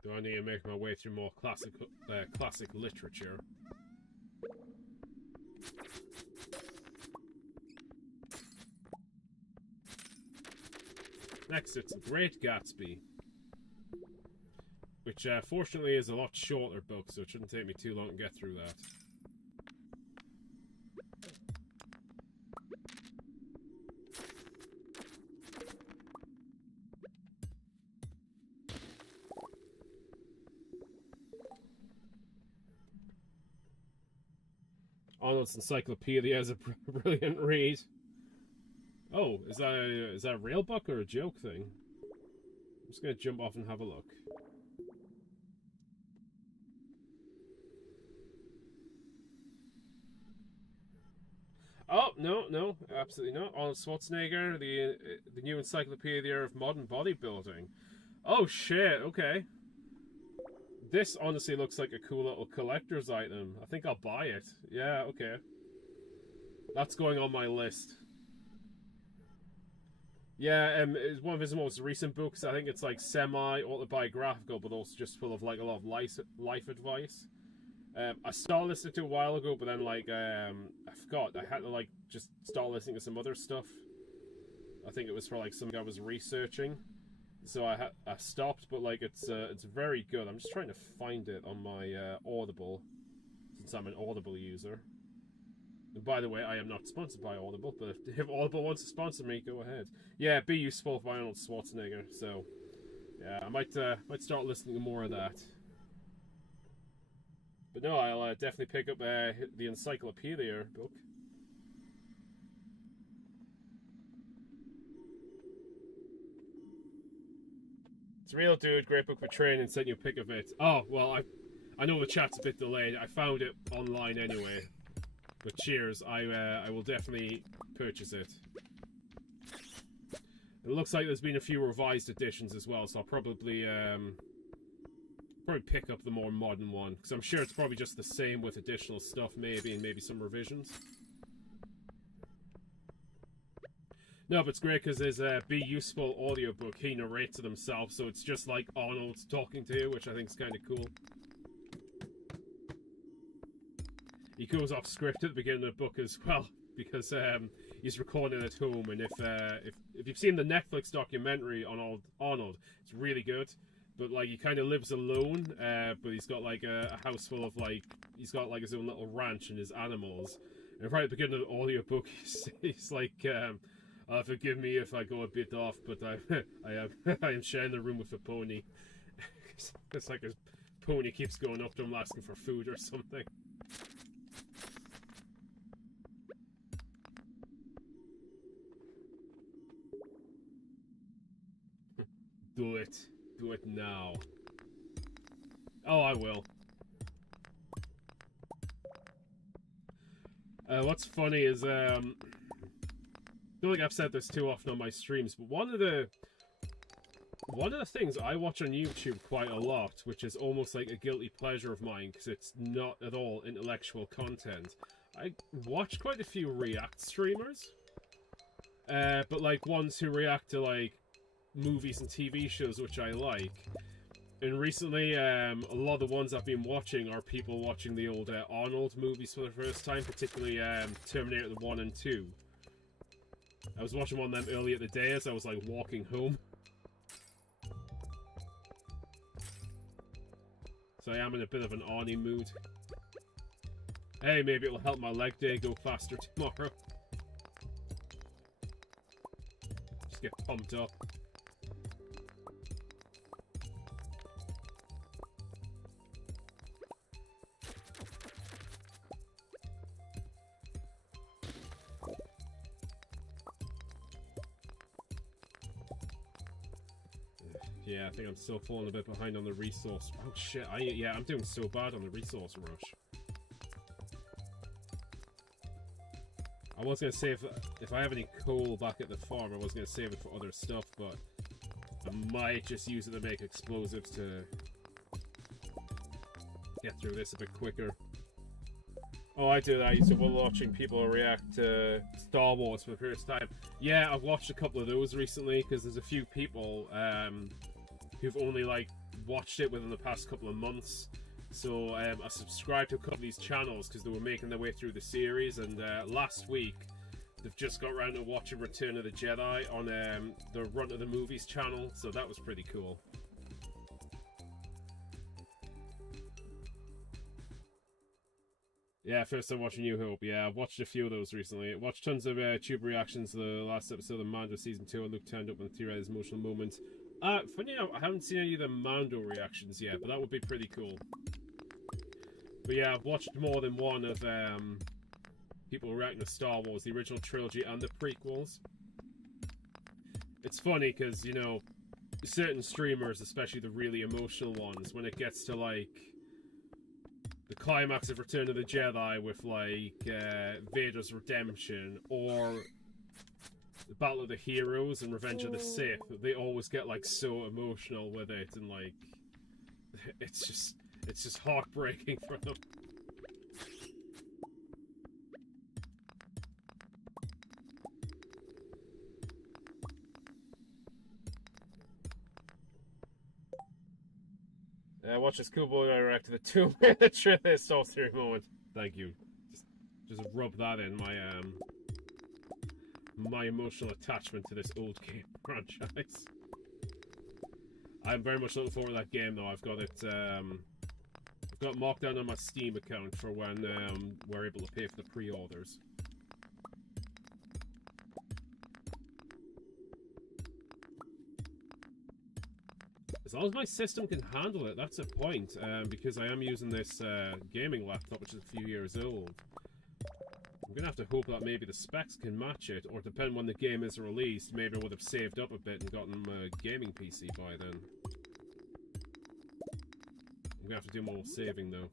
Do I need to make my way through more classic literature? Next, it's Great Gatsby, which fortunately is a lot shorter book, so it shouldn't take me too long to get through that. Arnold's Encyclopedia is a brilliant read. Oh, is that a real book or a joke thing? I'm just gonna jump off and have a look. Oh, no, absolutely not. Arnold Schwarzenegger, the new Encyclopedia of Modern Bodybuilding. Oh shit, okay. This honestly looks like a cool little collector's item. I think I'll buy it. Yeah, okay. That's going on my list. Yeah, it's one of his most recent books. I think it's like semi-autobiographical, but also just full of like a lot of life advice. I started listening to it a while ago, but then like I forgot. I had to like just start listening to some other stuff. I think it was for like something I was researching, so I stopped. But like it's very good. I'm just trying to find it on my Audible, since I'm an Audible user. And by the way, I am not sponsored by Audible, but if Audible wants to sponsor me, go ahead. Yeah, Be Useful by Arnold Schwarzenegger. So yeah, I might start listening to more of that. But no, I'll definitely pick up the Encyclopedia book. It's real, dude. Great book for training. Sent you a pic of it. Oh, well, I know the chat's a bit delayed. I found it online anyway. But cheers. I will definitely purchase it. It looks like there's been a few revised editions as well, so I'll probably pick up the more modern one, because I'm sure it's probably just the same with additional stuff, maybe, and maybe some revisions. No, but it's great because there's a Be Useful audiobook. He narrates it himself, so it's just like Arnold's talking to you, which I think is kind of cool. He goes off script at the beginning of the book as well, because he's recording at home, and if you've seen the Netflix documentary on Arnold, it's really good. But like he kind of lives alone, but he's got like a house full of like, he's got like his own little ranch and his animals. And right at the beginning of the audiobook, he's like, forgive me if I go a bit off, but I am sharing the room with a pony. It's like his pony keeps going up to him asking for food or something. Do it. Do it now. Oh, I will. What's funny is, I feel like I've said this too often on my streams, but one of the things I watch on YouTube quite a lot, which is almost like a guilty pleasure of mine, because it's not at all intellectual content. I watch quite a few React streamers, but like ones who react to like movies and TV shows, which I like. And recently, a lot of the ones I've been watching are people watching the old Arnold movies for the first time, particularly Terminator 1 and 2. I was watching one of them earlier today as I was like walking home. So I am in a bit of an Arnie mood. Hey, maybe it'll help my leg day go faster tomorrow. Just get pumped up. Yeah, I think I'm still falling a bit behind on the resource. Oh shit, I'm doing so bad on the resource rush. I was going to say if I have any coal back at the farm, I was going to save it for other stuff, but I might just use it to make explosives to get through this a bit quicker. Oh, I do that. I used to love watching people react to Star Wars for the first time. Yeah, I've watched a couple of those recently, because there's a few people who've only like watched it within the past couple of months. So I subscribed to a couple of these channels because they were making their way through the series, and last week they've just got around to watching Return of the Jedi on the Run to the Movies channel, so that was pretty cool. Yeah, first time watching New Hope. Yeah, I've watched a few of those recently. I watched tons of tube reactions to the last episode of Mando Season 2, and Luke turned up with T-Red's emotional moment. Funny enough, I haven't seen any of the Mando reactions yet, but that would be pretty cool. But yeah, I've watched more than one of people reacting to Star Wars, the original trilogy and the prequels. It's funny because, you know, certain streamers, especially the really emotional ones, when it gets to like the climax of Return of the Jedi with like Vader's redemption, or the Battle of the Heroes and Revenge of the Sith, they always get like so emotional with it, and like it's just, It's just heartbreaking for them. Watch this cool boy react to the 2-minute trailer StarDrew moment. Thank you. Just rub that in my emotional attachment to this old game franchise. I'm very much looking forward to that game, though. I've got it. I've got marked down on my Steam account for when we're able to pay for the pre-orders. As long as my system can handle it, that's a point. Because I am using this gaming laptop, which is a few years old. I'm gonna have to hope that maybe the specs can match it, or depending when the game is released, maybe I would have saved up a bit and gotten a gaming PC by then. I'm gonna have to do more saving though.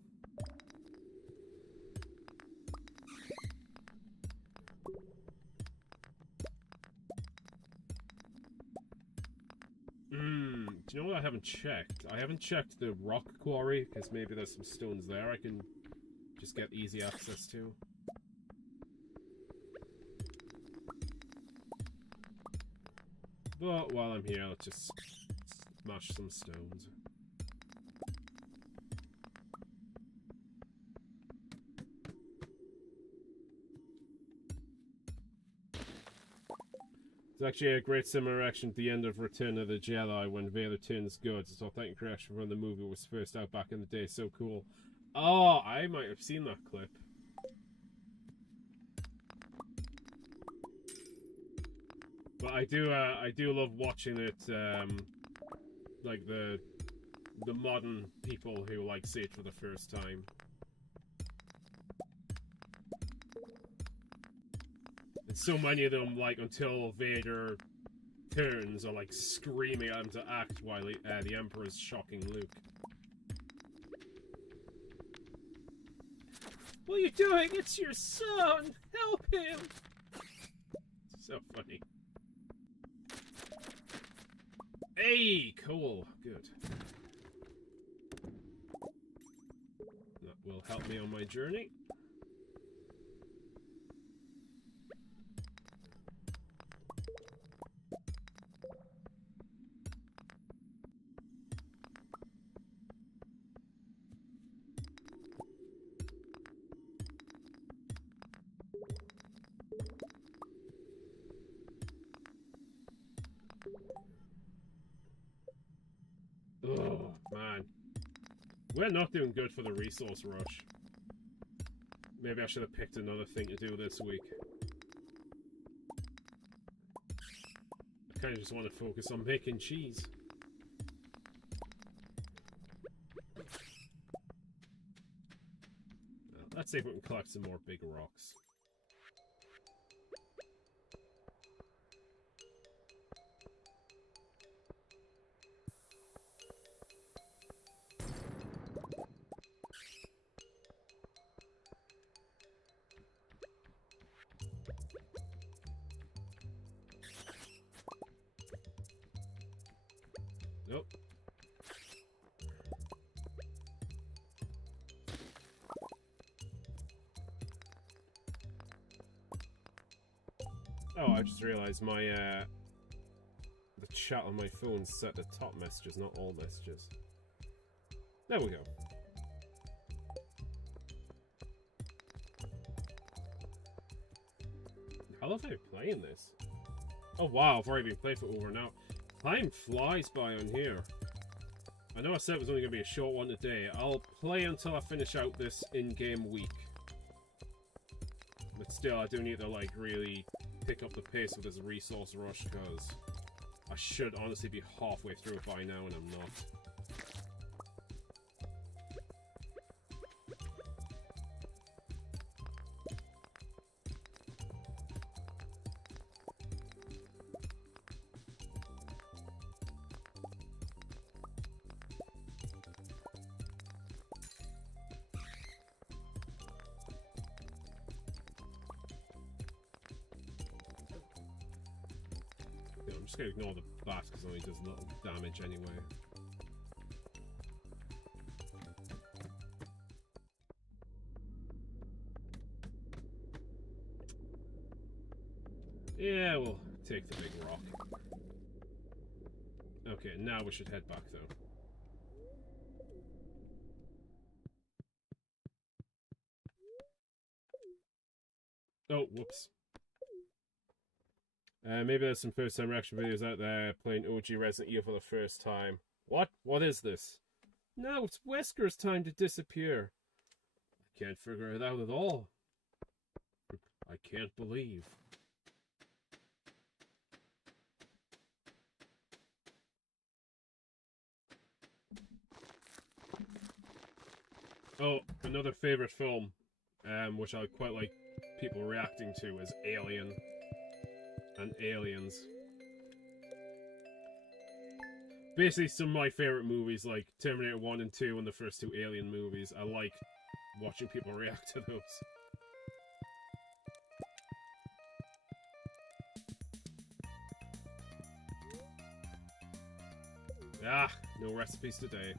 Do you know what I haven't checked? I haven't checked the rock quarry, because maybe there's some stones there I can just get easy access to. But while I'm here, let's just smash some stones. It's actually a great similar action at the end of Return of the Jedi when Vader turns good. It's authentic reaction from the movie was first out back in the day. So cool. Oh, I might have seen that clip. But I do love watching it, like the modern people who like see it for the first time. And so many of them, like, until Vader turns, are like screaming at him to act while the Emperor's shocking Luke. What are you doing? It's your son! Help him! So funny. Hey, cool. Good. That will help me on my journey. Oh, man. We're not doing good for the resource rush. Maybe I should have picked another thing to do this week. I kind of just want to focus on making cheese. Let's see if we can collect some more big rocks. Nope. Oh, I just realized my, the chat on my phone is set to top messages, not all messages. There we go. How long have I been playing this? Oh wow, I've already been playing for over an hour. Time flies by on here. I know I said it was only going to be a short one today. I'll play until I finish out this in-game week. But still, I do need to, like, really pick up the pace with this resource rush, because I should honestly be halfway through it by now, and I'm not. I'm just going to ignore the bat because it only does little damage anyway. Yeah, we'll take the big rock. Okay, now we should head back, though. Oh, whoops. Maybe there's some first-time reaction videos out there playing OG Resident Evil for the first time. What? What is this? No, it's Wesker's time to disappear. I can't figure it out at all. I can't believe. Oh, another favorite film, which I quite like people reacting to, is Alien and Aliens. Basically, some of my favorite movies, like Terminator 1 and 2 and the first two Alien movies, I like watching people react to those. Ah, no recipes today.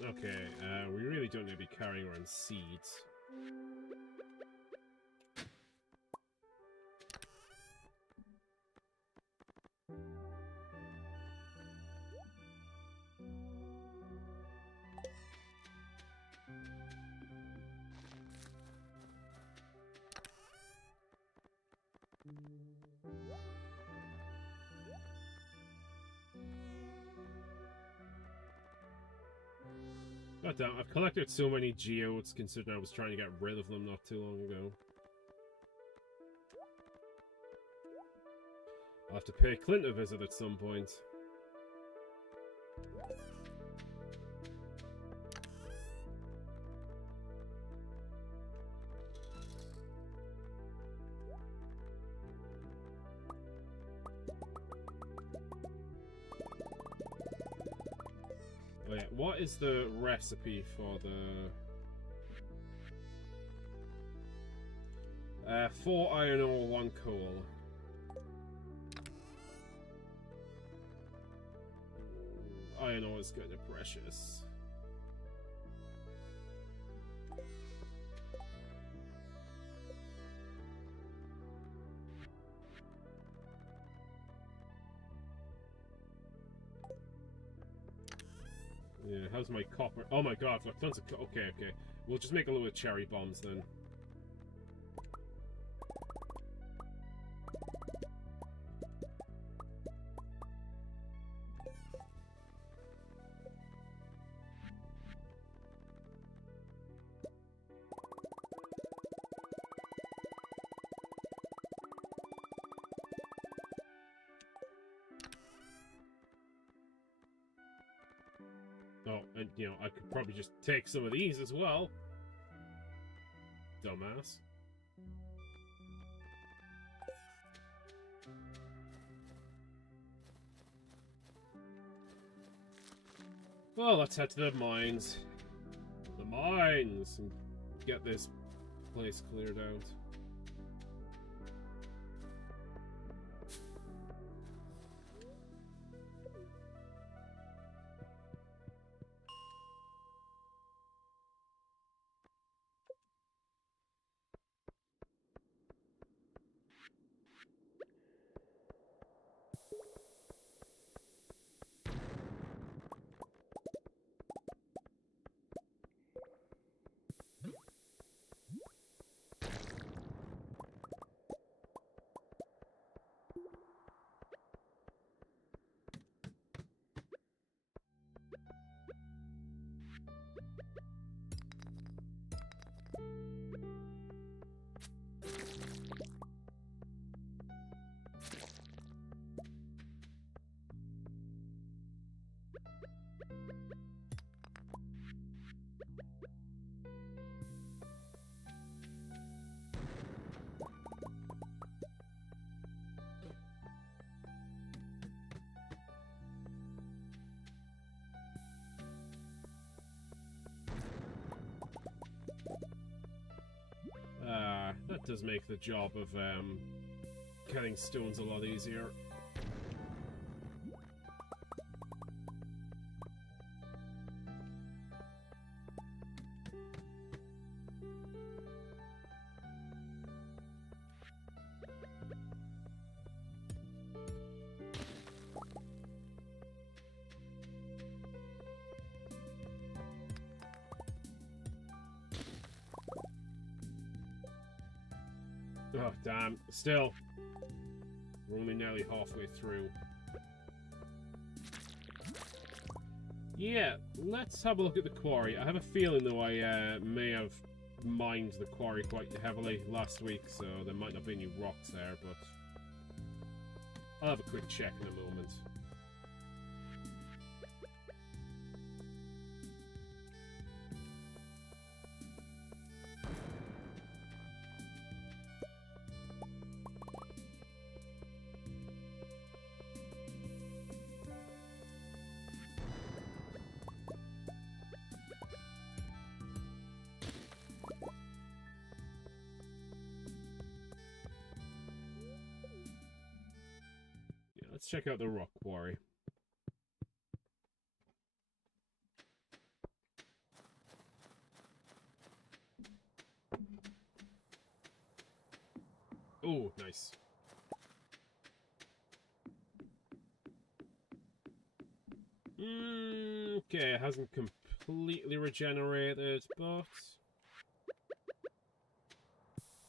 Okay, we really don't need to be carrying around seeds. God damn, I've collected so many geodes considering I was trying to get rid of them not too long ago. I'll have to pay Clint a visit at some point. Oh yeah, what is the recipe for the... 4 iron ore, 1 coal. Iron ore is kind of precious. Yeah, how's my copper? Oh my god, I've got tons of okay, okay. We'll just make a little bit of cherry bombs then. Oh, and you know, I could probably just take some of these as well. Dumbass. Well, let's head to the mines. The mines! And get this place cleared out. does make the job of cutting stones a lot easier. Oh, damn. Still. We're only nearly halfway through. Yeah, let's have a look at the quarry. I have a feeling, though, I may have mined the quarry quite heavily last week, so there might not be any rocks there, but I'll have a quick check in a moment. Let's check out the rock quarry. Oh, nice. Okay, it hasn't completely regenerated, but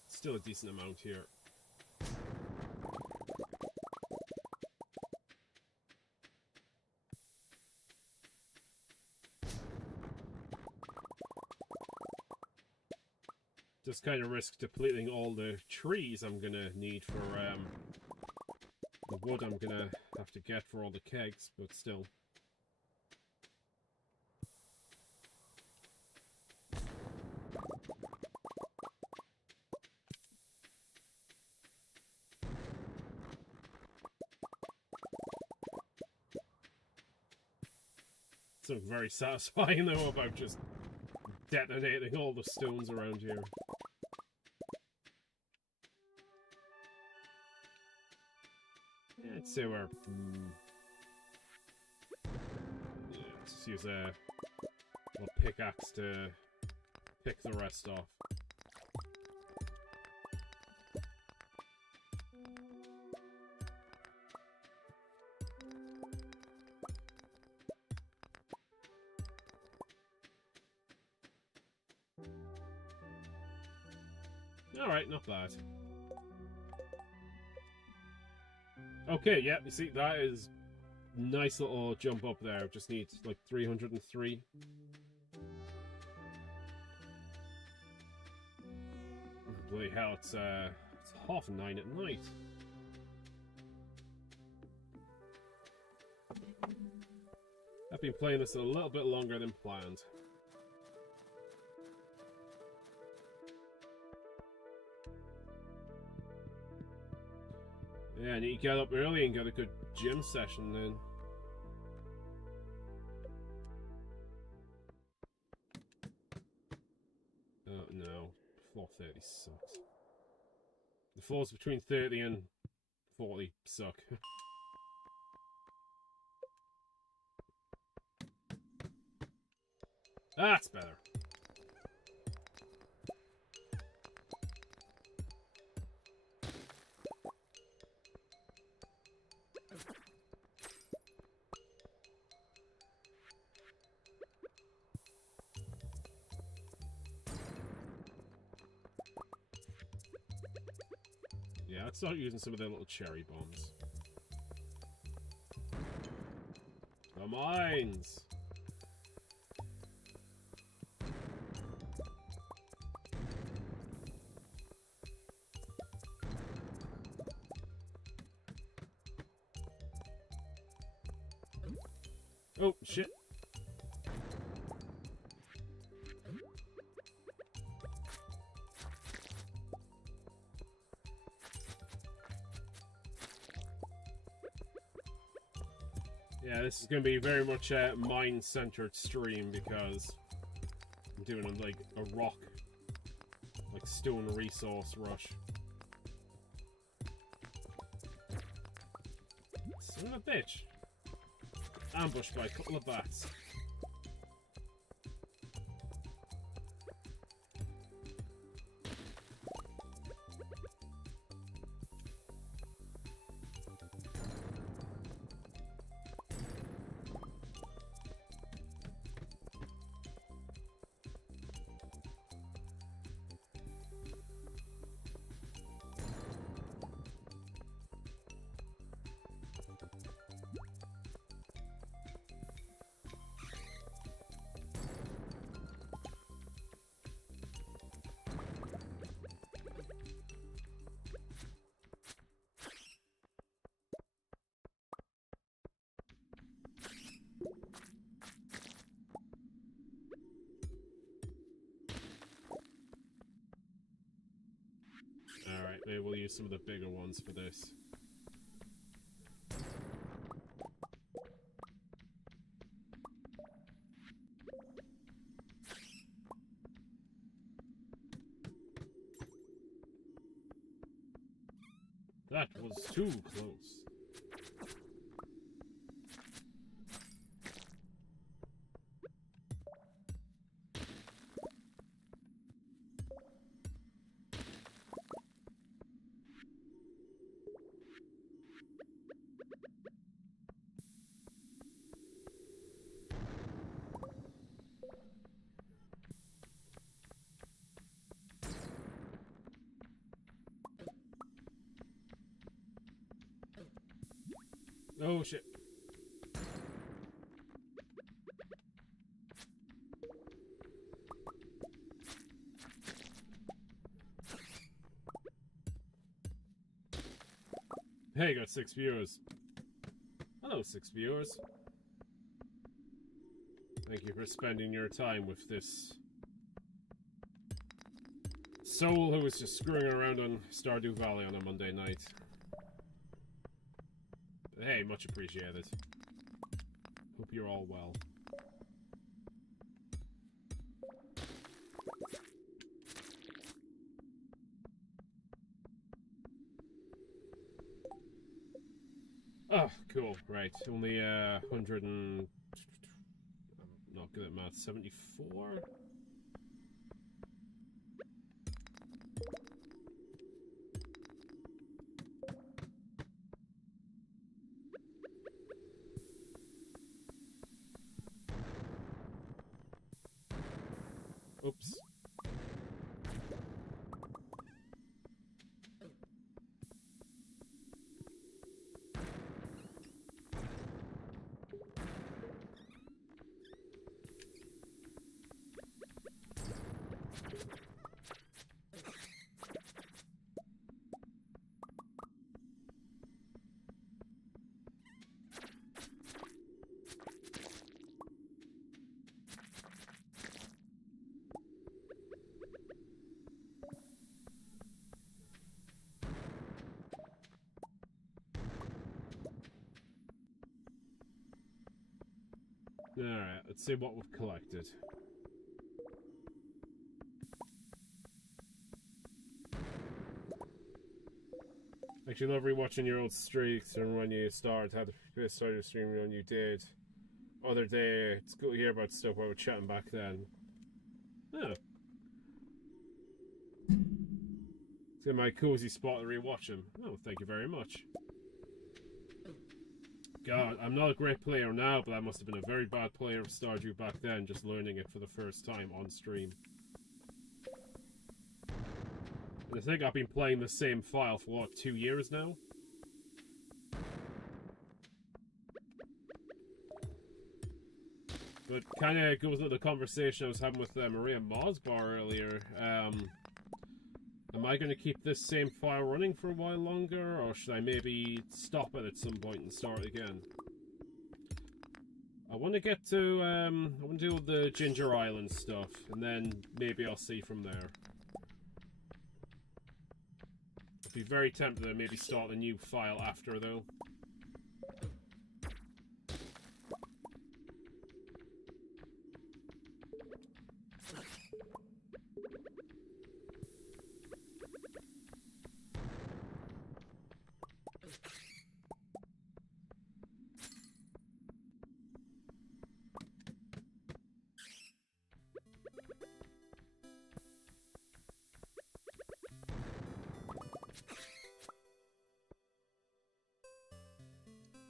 still a decent amount here. Just kind of risk depleting all the trees I'm gonna need for the wood I'm gonna have to get for all the kegs, but still. Something very satisfying though about just detonating all the stones around here. Yeah, I'd say we're... yeah, just use a pickaxe to pick the rest off. Alright, not bad. Okay, yeah, you see, that is nice little jump up there. Just needs like 303. Bloody hell, it's 9:30 at night. I've been playing this a little bit longer than planned. Yeah, I need to get up early and get a good gym session then. Oh no, 4:30 sucks. The floors between 30 and 40 suck. That's better. Yeah, let's start using some of their little cherry bombs. The mines! Oh, shit. Yeah, this is going to be very much a mine-centered stream because I'm doing like a rock Like stone resource rush. Son of a bitch. Ambushed by a couple of bats. Alright, maybe we'll use some of the bigger ones for this. That was too close. Oh shit. Hey, got 6 viewers. Hello, 6 viewers. Thank you for spending your time with this soul who was just screwing around on Stardew Valley on a Monday night. But hey, much appreciated. Hope you're all well. Oh, cool. Right. Only 100 and... I'm not good at math. 74? Oops. Alright, let's see what we've collected. Actually, love rewatching your old streaks and when you started, how the first started streaming when you did. Other day, it's good to hear about stuff while we were chatting back then. Oh. It's in my cozy spot to rewatch them. Oh, thank you very much. God, I'm not a great player now, but I must have been a very bad player of Stardew back then, just learning it for the first time on stream. And I think I've been playing the same file for, what, 2 years now? But kind of goes into the conversation I was having with Maria Mosbar earlier. Am I going to keep this same file running for a while longer, or should I maybe stop it at some point and start again? I want to get to, I want to do the Ginger Island stuff, and then maybe I'll see from there. I'd be very tempted to maybe start a new file after, though.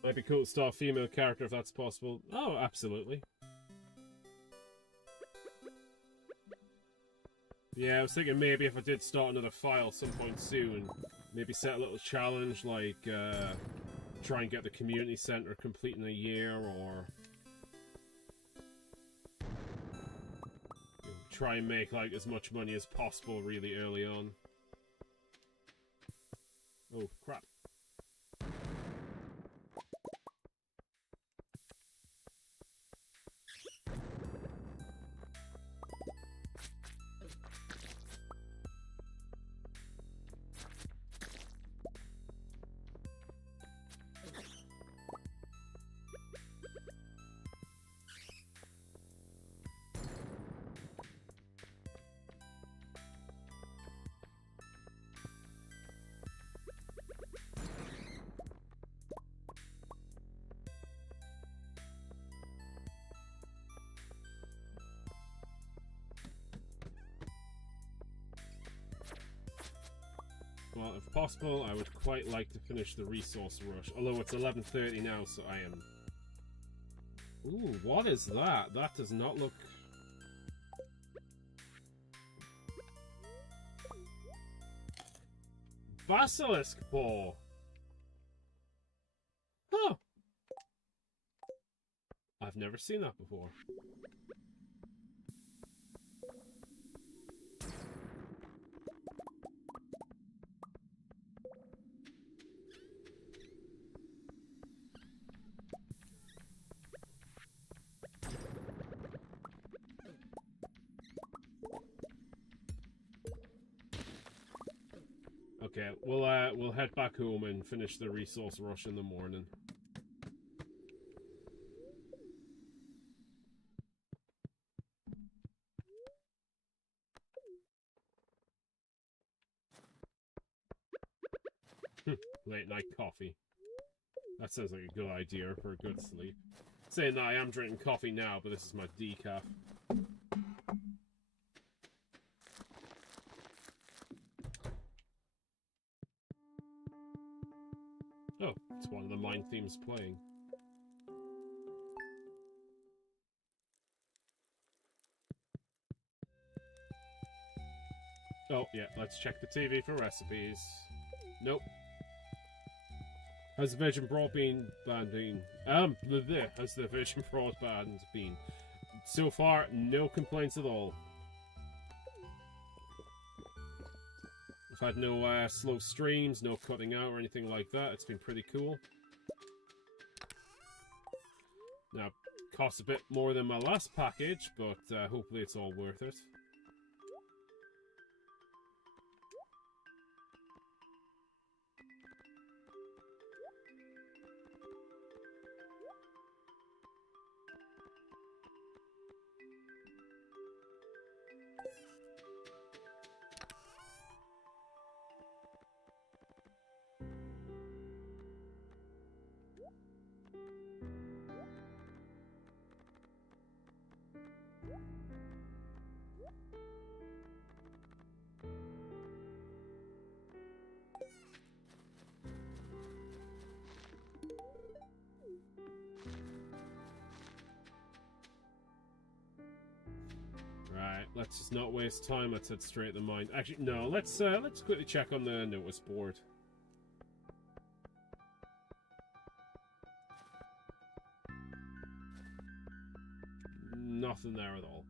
Might be cool to start a female character if that's possible. Oh, absolutely. Yeah, I was thinking maybe if I did start another file some point soon, maybe set a little challenge like try and get the community center complete in a year, or try and make like as much money as possible really early on. Oh, crap. Well, if possible, I would quite like to finish the resource rush. Although it's 11:30 now, so I am... Ooh, what is that? That does not look... Basilisk Paw! Huh! I've never seen that before. Okay, we'll head back home and finish the resource rush in the morning. Late night coffee. That sounds like a good idea for a good sleep. Saying that I am drinking coffee now, but this is my decaf. Oh, it's one of the mine themes playing. Oh, yeah, let's check the TV for recipes. Nope. Has the Virgin Broadband been? Has the Virgin Broadband been? So far, no complaints at all. I've had no slow streams, no cutting out or anything like that. It's been pretty cool. Now, it costs a bit more than my last package, but hopefully it's all worth it. Right, let's just not waste time. Let's head straight to the mine. Actually, no. Let's quickly check on the notice board. Nothing there at all.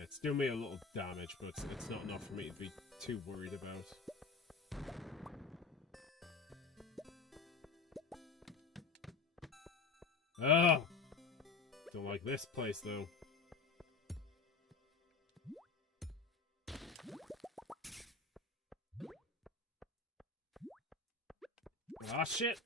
It's doing me a little damage, but it's not enough for me to be too worried about. like this place, though. Ah, shit!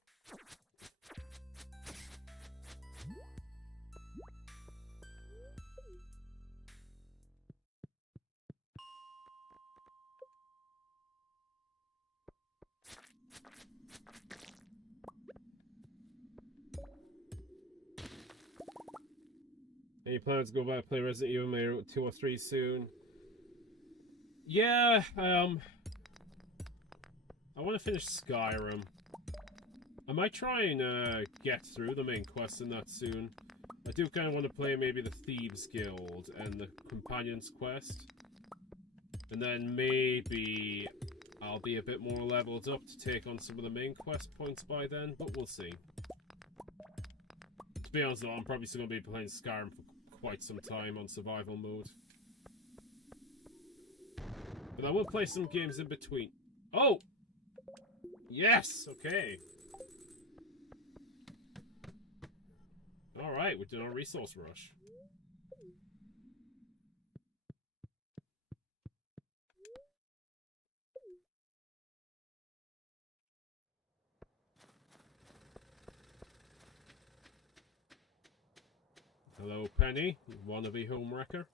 Any plans to go back and play Resident Evil maybe 2 or 3 soon? Yeah, I want to finish Skyrim. I might try and get through the main quest in that soon. I do kind of want to play maybe the Thieves Guild and the Companions Quest. And then maybe I'll be a bit more leveled up to take on some of the main quest points by then, but we'll see. To be honest though, I'm probably still going to be playing Skyrim for quite some time on survival mode. But I will play some games in between. Oh! Yes! Okay. Alright, we're doing our resource rush. Hello, Penny. Wannabe homewrecker.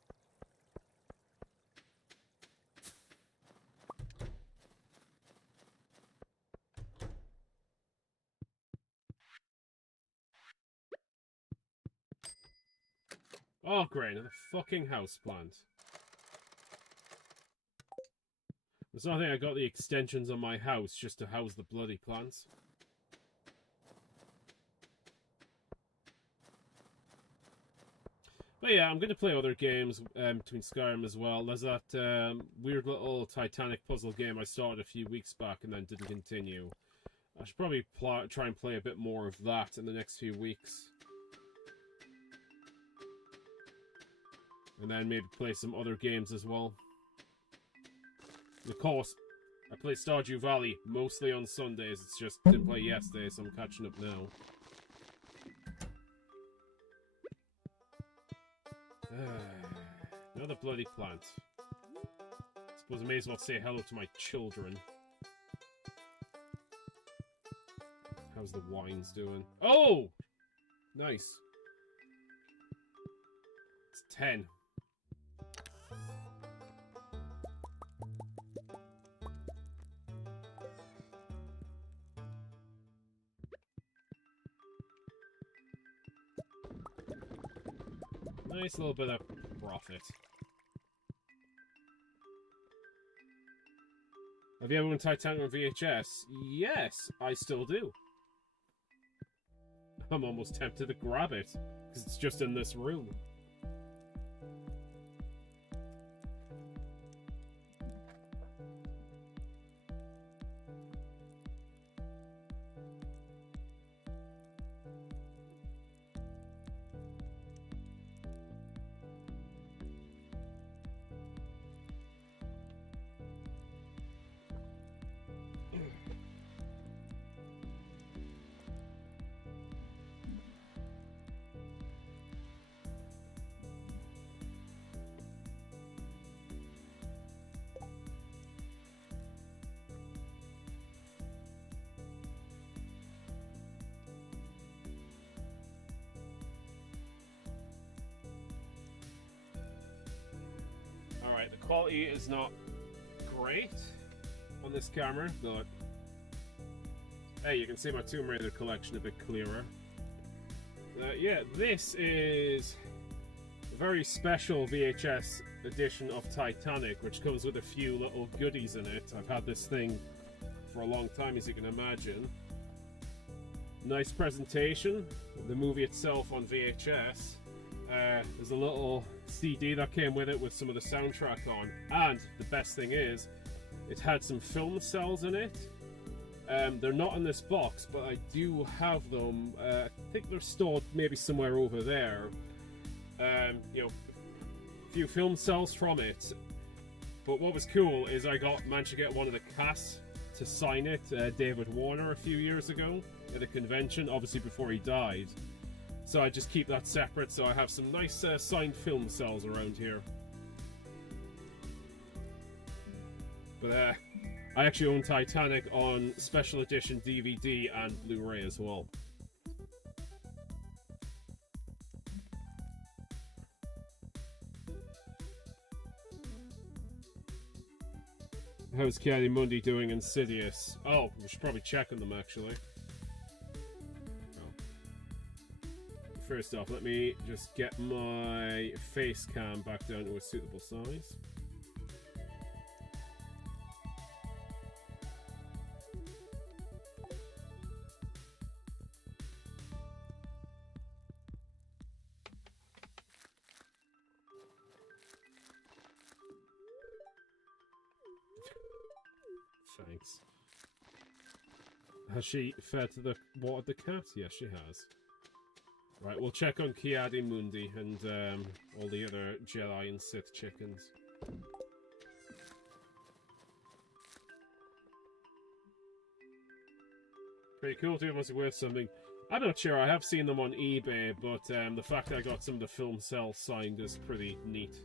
Oh, great, another fucking houseplant. There's nothing I got the extensions on my house just to house the bloody plants. But yeah, I'm going to play other games between Skyrim as well. There's that weird little Titanic puzzle game I started a few weeks back and then didn't continue. I should probably try and play a bit more of that in the next few weeks. And then maybe play some other games as well. Of course, I play Stardew Valley mostly on Sundays. It's just didn't play yesterday, so I'm catching up now. Another bloody plant. Suppose I may as well say hello to my children. How's the wines doing? Oh! Nice. It's 10. Nice little bit of profit. Have you ever won Titanic on VHS? Yes, I still do. I'm almost tempted to grab it, because it's just in this room. Alright, the quality is not great on this camera, but hey, you can see my Tomb Raider collection a bit clearer. Yeah, this is a very special VHS edition of Titanic, which comes with a few little goodies in it. I've had this thing for a long time, as you can imagine. Nice presentation of the movie itself on VHS. There's a little CD that came with it with some of the soundtrack on, and the best thing is it had some film cells in it. They're not in this box, but I do have them. I think they're stored maybe somewhere over there. You know, a few film cells from it. But what was cool is I managed to get one of the cast to sign it, David Warner, a few years ago at a convention, obviously before he died. So I just keep that separate, so I have some nice signed film cells around here. But I actually own Titanic on special edition DVD and Blu-ray as well. How's Kiadi Mundi doing Insidious? Oh, we should probably check on them actually. First off, let me just get my face cam back down to a suitable size. Thanks. Has she fed the watered the cat? Yes, she has. Right, we'll check on Kiadi Mundi and all the other Jedi and Sith chickens. Pretty cool too, must be worth something. I'm not sure, I have seen them on eBay, but the fact that I got some of the film cells signed is pretty neat.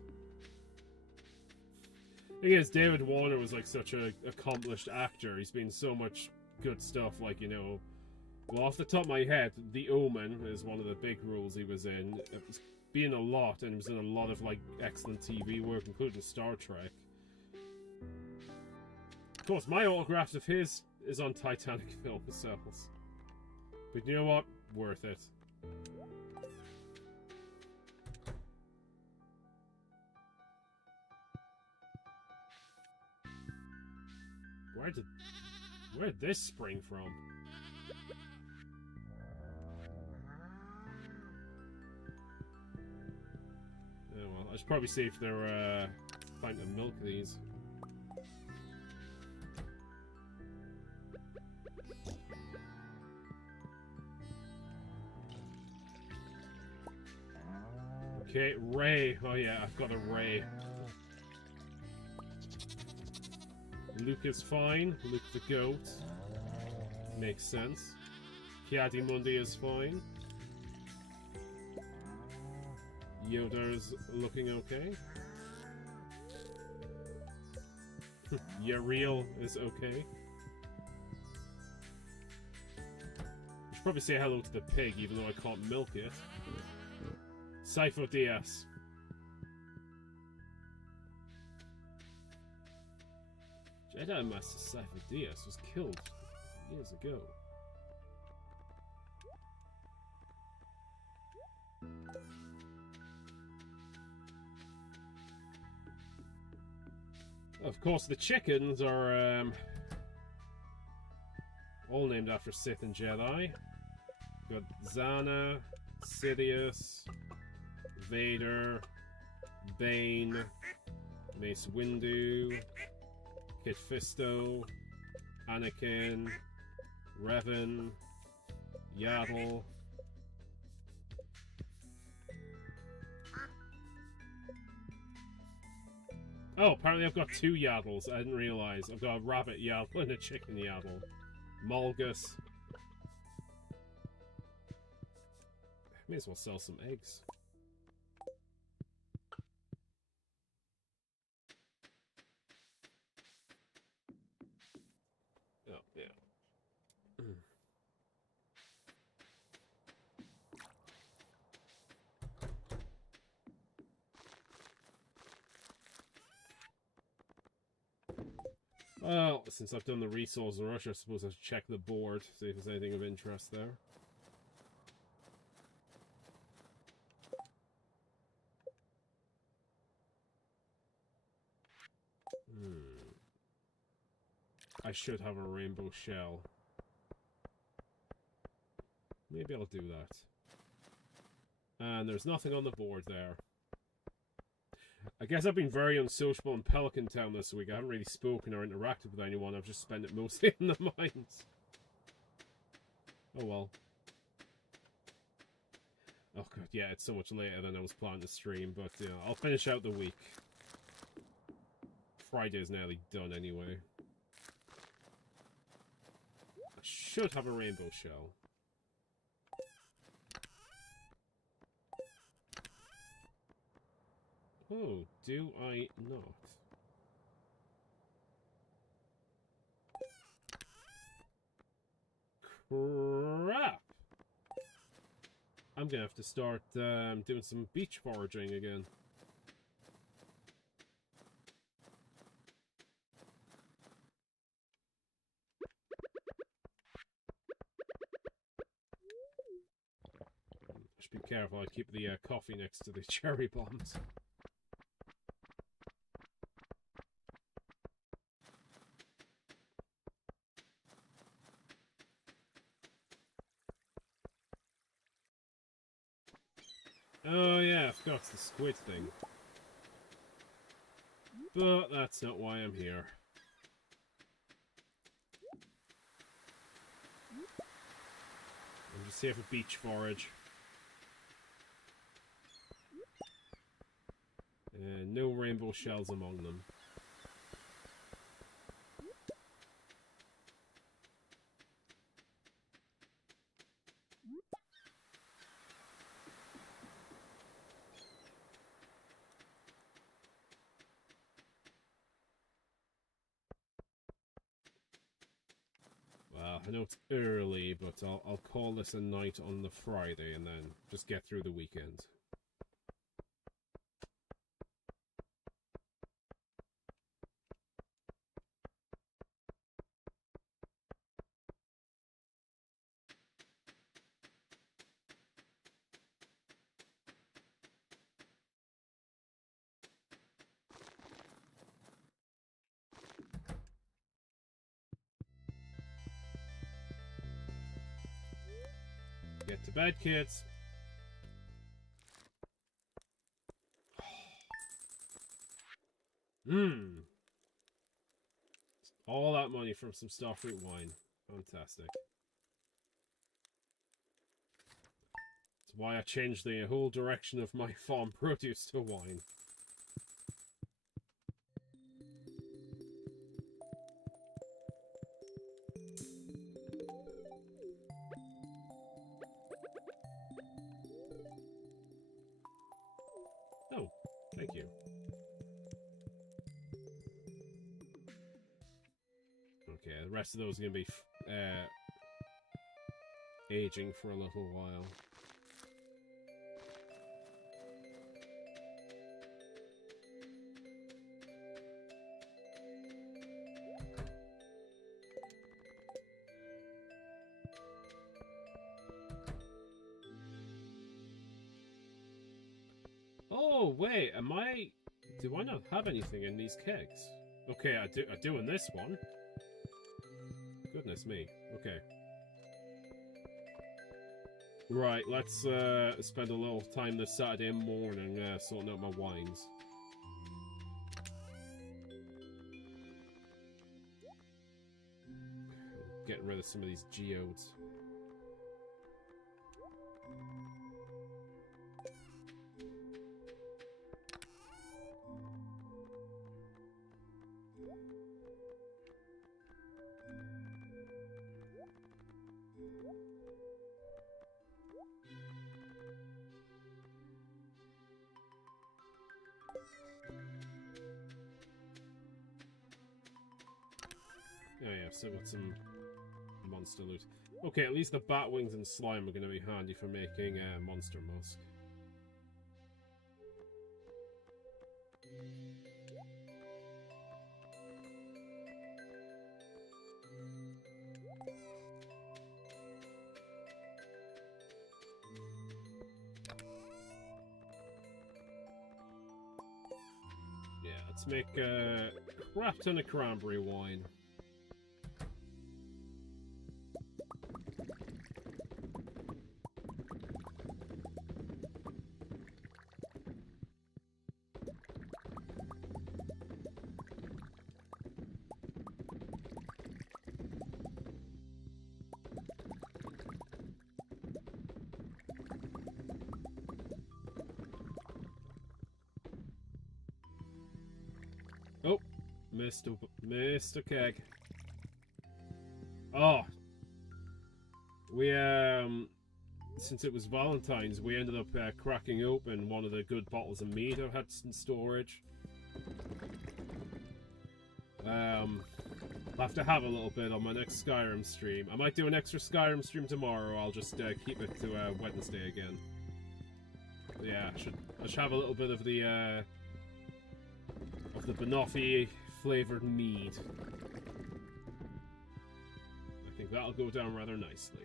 Thing is, David Warner was like such an accomplished actor. He's been so much good stuff, like, you know... Well, off the top of my head, The Omen is one of the big roles he was in. It was been a lot, and he was in a lot of, like, excellent TV work, including Star Trek. Of course, my autograph of his is on Titanic film cells. But you know what? Worth it. Where'd this spring from? Oh well, I should probably see if they're time to milk these. Okay, Ray. Oh yeah, I've got a Ray. Luke is fine. Luke the goat. Makes sense. Kiadi Mundi is fine. Yoda's looking okay. Yariel is okay. I should probably say hello to the pig, even though I can't milk it. Sifo Diaz. Jedi Master Sifo Diaz was killed years ago. Of course, the chickens are all named after Sith and Jedi. Got Zana, Sidious, Vader, Bane, Mace Windu, Kit Fisto, Anakin, Revan, Yaddle. Oh, apparently I've got two Yaddles. I didn't realise. I've got a rabbit Yaddle and a chicken Yaddle. Mulgus. May as well sell some eggs. Oh, yeah. Well, since I've done the resource rush, I suppose I should check the board, see if there's anything of interest there. I should have a rainbow shell. Maybe I'll do that. And there's nothing on the board there. I guess I've been very unsociable in Pelican Town this week. I haven't really spoken or interacted with anyone. I've just spent it mostly in the mines. Oh well. Oh god, yeah, it's so much later than I was planning to stream, but yeah, I'll finish out the week. Friday's nearly done anyway. I should have a rainbow shell. Oh, do I not? Crap! I'm gonna have to start doing some beach foraging again. Should be careful, I keep the coffee next to the cherry bombs. Oh yeah, I forgot it's the squid thing. But that's not why I'm here. I'm just here for beach forage. No rainbow shells among them. Well, I know it's early, but I'll call this a night on the Friday and then just get through the weekend. Get to bed, kids. All that money from some starfruit wine. Fantastic. That's why I changed the whole direction of my farm produce to wine. Oh, thank you. Okay, the rest of those are going to be aging for a little while. Oh, wait, do I not have anything in these kegs? Okay, I do in this one. Goodness me. Okay. Right, let's spend a little time this Saturday morning sorting out my wines. Getting rid of some of these geodes. Oh yeah, so got some monster loot. Okay, at least the bat wings and slime are going to be handy for making monster musk. Yeah, let's make a crap ton of cranberry wine. Oh, Mr. Keg. Oh, we since it was Valentine's, we ended up cracking open one of the good bottles of mead I've had in storage. I'll have to have a little bit on my next Skyrim stream. I might do an extra Skyrim stream tomorrow. I'll just keep it to Wednesday again. Yeah, I should have a little bit of the banoffee flavored mead. I think that'll go down rather nicely.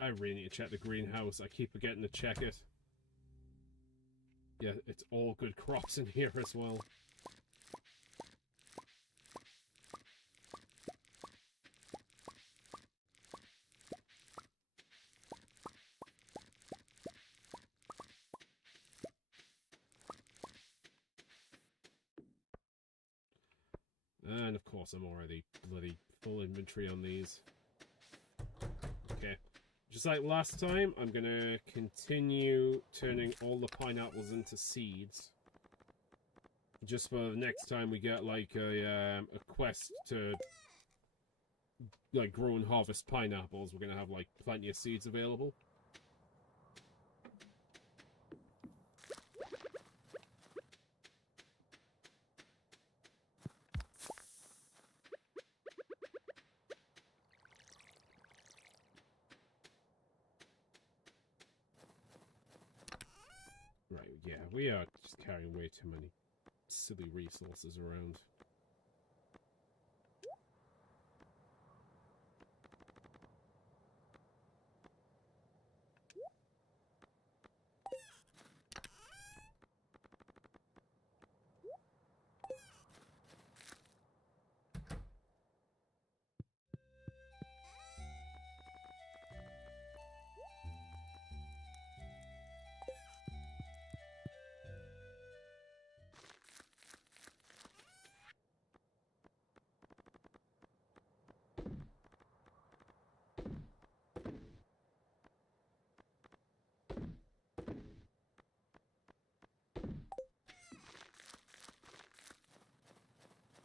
I really need to check the greenhouse. I keep forgetting to check it. Yeah, it's all good crops in here as well. And of course I'm already bloody full inventory on these. Okay. Just like last time, I'm gonna continue turning all the pineapples into seeds. Just for the next time we get like a quest to like grow and harvest pineapples, we're gonna have like plenty of seeds available. Right, yeah, we are just carrying way too many silly resources around.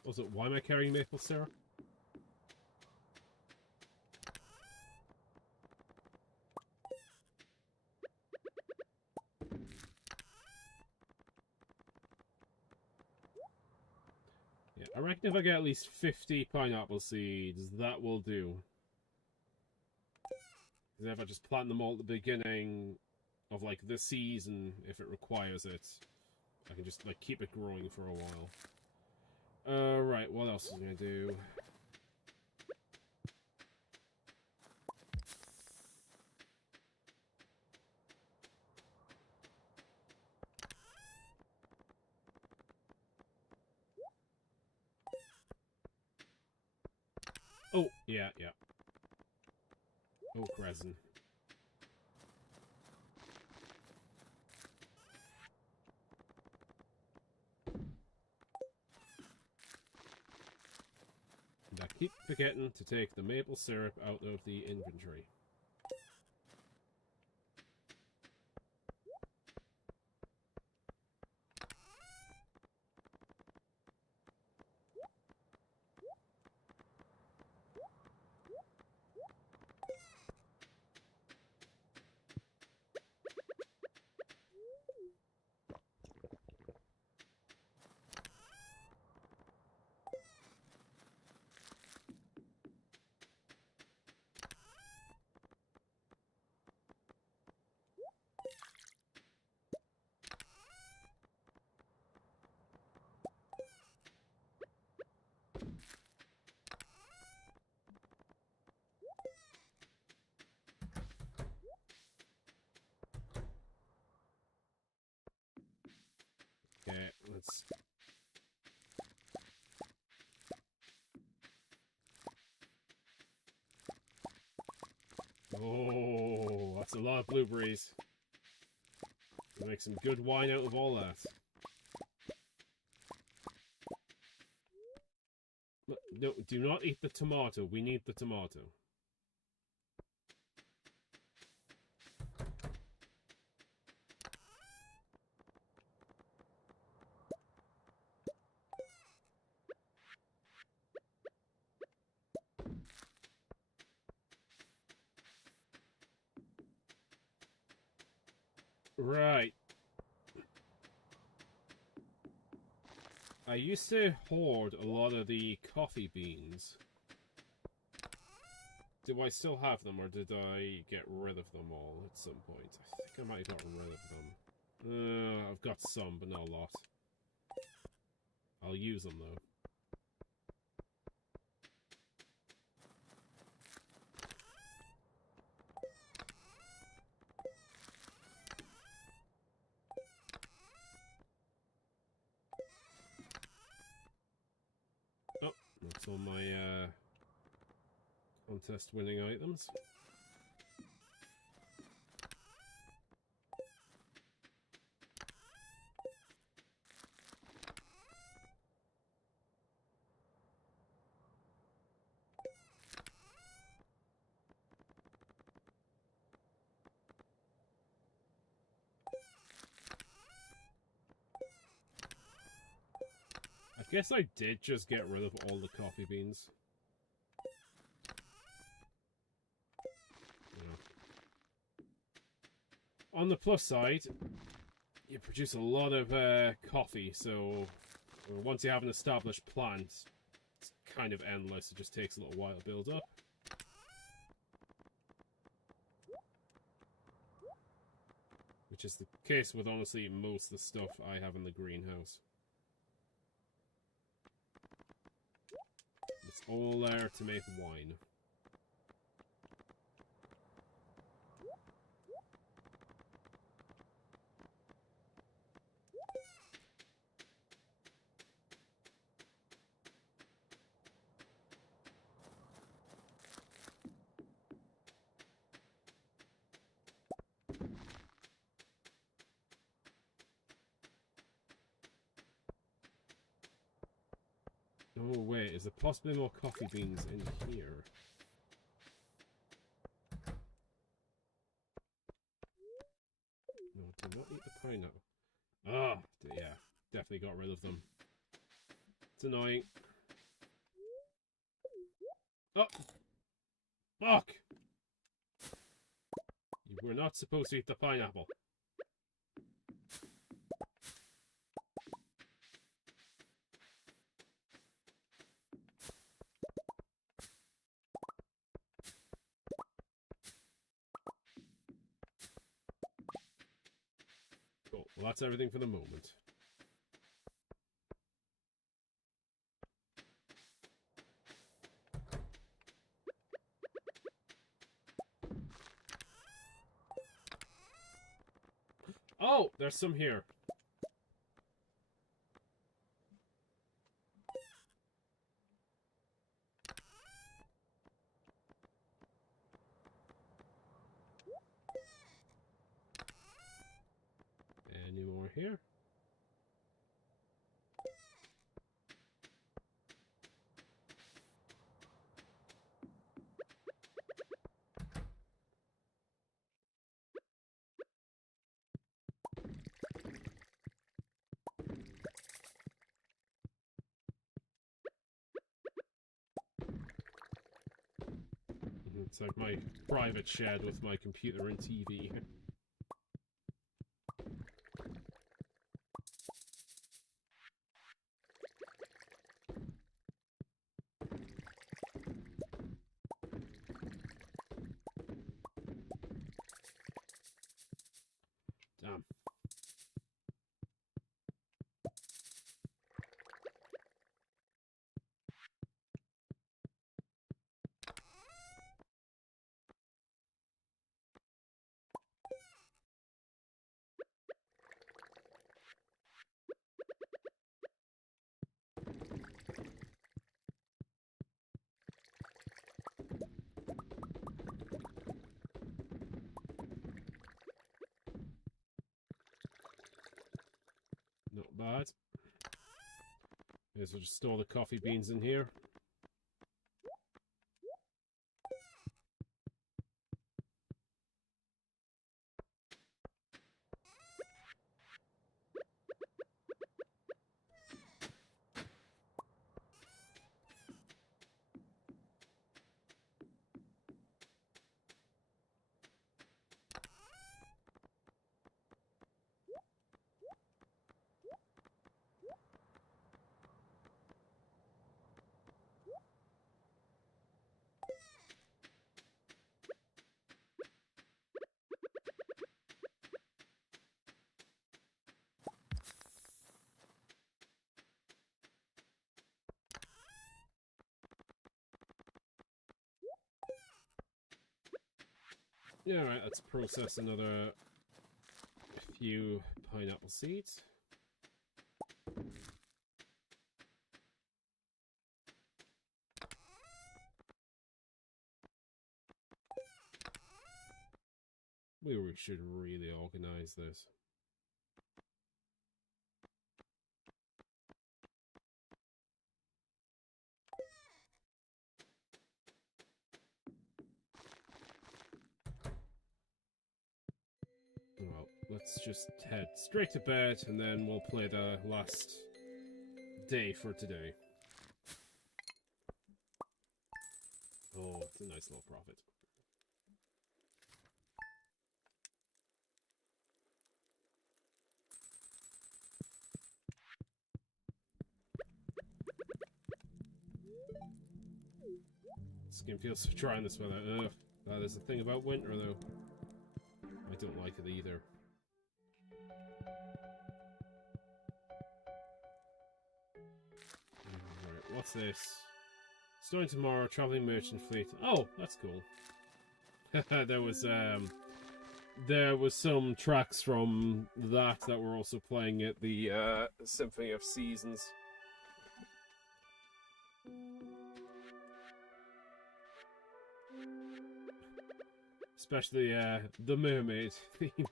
Also, why am I carrying maple syrup? Yeah, I reckon if I get at least 50 pineapple seeds, that will do. Because if I just plant them all at the beginning of, like, the season, if it requires it, I can just, like, keep it growing for a while. Right, what else is I gonna do? Oh, yeah. Oak resin. And I keep forgetting to take the maple syrup out of the inventory. Okay, let's... Oh, that's a lot of blueberries. We'll make some good wine out of all that. No, do not eat the tomato. We need the tomato. Right. I used to hoard a lot of the coffee beans. Do I still have them, or did I get rid of them all at some point? I think I might have gotten rid of them. I've got some, but not a lot. I'll use them, though. Oh, that's all my, contest-winning items. I guess I did just get rid of all the coffee beans. On the plus side, you produce a lot of coffee, so once you have an established plant, it's kind of endless. It just takes a little while to build up. Which is the case with, honestly, most of the stuff I have in the greenhouse. It's all there to make wine. Oh wait, is there possibly more coffee beans in here? No, do not eat the pineapple. Ah, yeah, definitely got rid of them. It's annoying. Oh! Fuck! You were not supposed to eat the pineapple. Cool. Well, that's everything for the moment. Oh, there's some here. Any more here? It's like my private shed with my computer and TV. Damn. Not bad. Guess we'll just store the coffee beans in here. Yeah, alright, let's process another few pineapple seeds. We should really organize this. Well, let's just head straight to bed and then we'll play the last day for today. Oh, it's a nice little profit. This game feels so dry in this weather. Ugh. There's a thing about winter, though. I don't like it either. Alright, what's this? Starting tomorrow, traveling merchant fleet. Oh, that's cool. There was some tracks from that were also playing at the Symphony of Seasons. Especially the mermaid theme.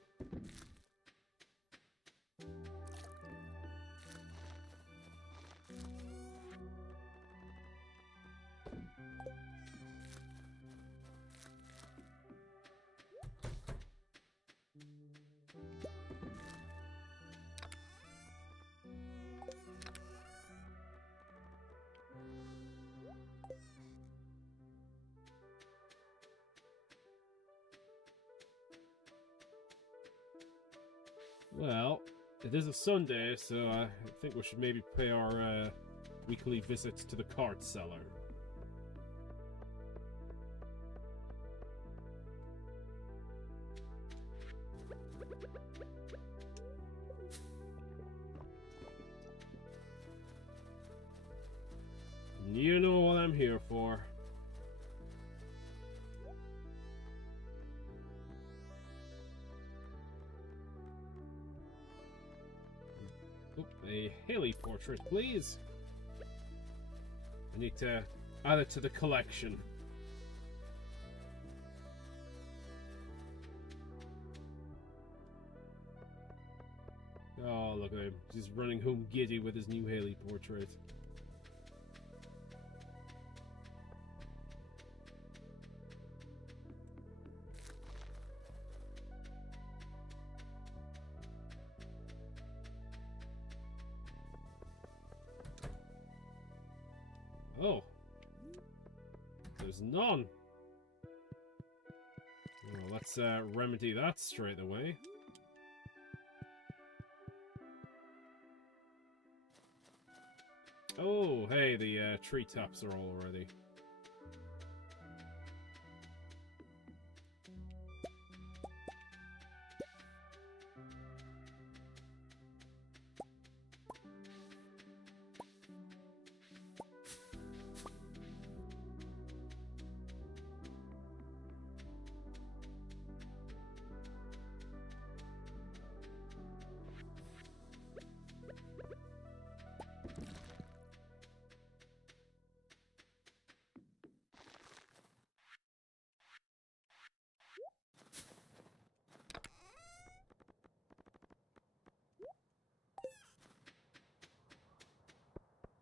Well, it is a Sunday, so I think we should maybe pay our weekly visits to the card seller. You know what I'm here for. Oh, a Haley portrait, please. I need to add it to the collection. Oh, look at him. He's running home giddy with his new Haley portrait. Oh. There's none. Well, let's remedy that straight away. Oh, hey, the treetops are all ready.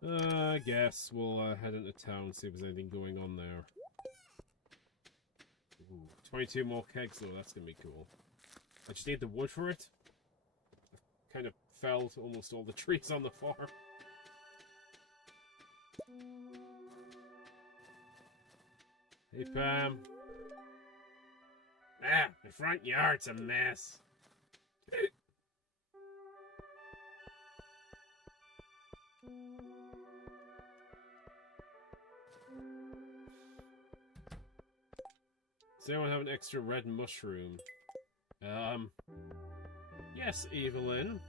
I guess we'll head into town, see if there's anything going on there. Ooh, 22 more kegs though, that's gonna be cool. I just need the wood for it. I kind of felled almost all the trees on the farm. Hey Pam. Ah, my front yard's a mess. Does anyone have an extra red mushroom? Yes, Evelyn.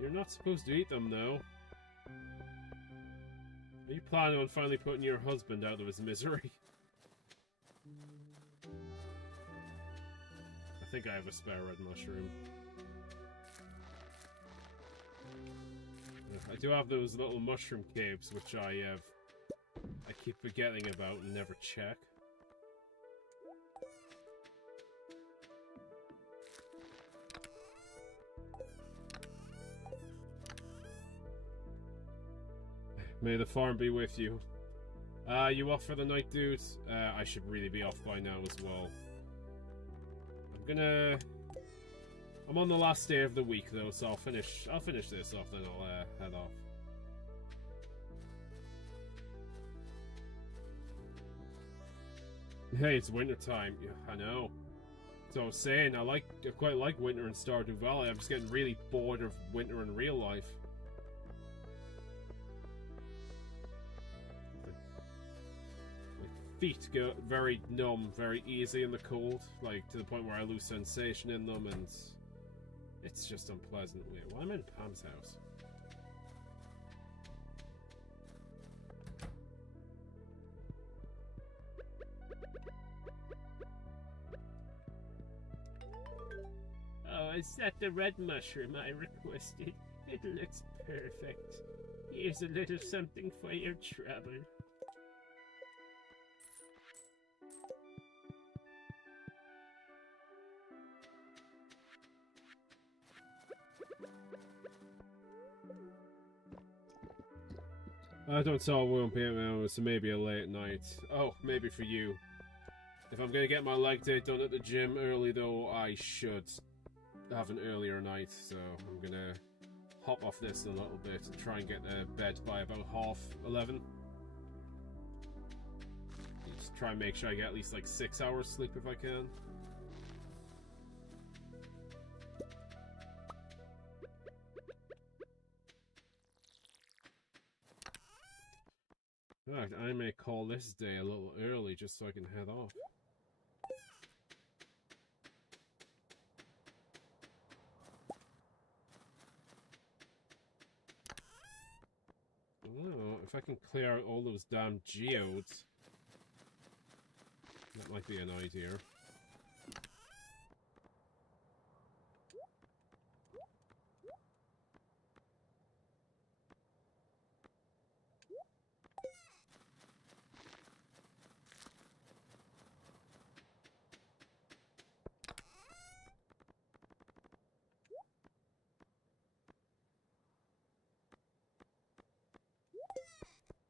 You're not supposed to eat them, though. Are you planning on finally putting your husband out of his misery? think I have a spare red mushroom. I do have those little mushroom caves, which I keep forgetting about and never check. May the farm be with you. You off for the night, dude? I should really be off by now as well. I'm on the last day of the week though, so I'll finish this off, then I'll head off. Hey, it's winter time. Yeah, I know. So I was saying, I quite like winter in Stardew Valley. I'm just getting really bored of winter in real life. Feet go very numb, very easy in the cold, like to the point where I lose sensation in them, and it's just unpleasant. Wait, why am I in Pam's house? Oh, is that the red mushroom I requested? It looks perfect. Here's a little something for your trouble. I don't tell 1 PM, so maybe a late night. Oh, maybe for you. If I'm gonna get my leg day done at the gym early though, I should have an earlier night, so I'm gonna hop off this in a little bit and try and get to bed by about 11:30. Just try and make sure I get at least like 6 hours sleep if I can. In fact, I may call this day a little early just so I can head off. Oh, if I can clear out all those damn geodes, that might be an idea.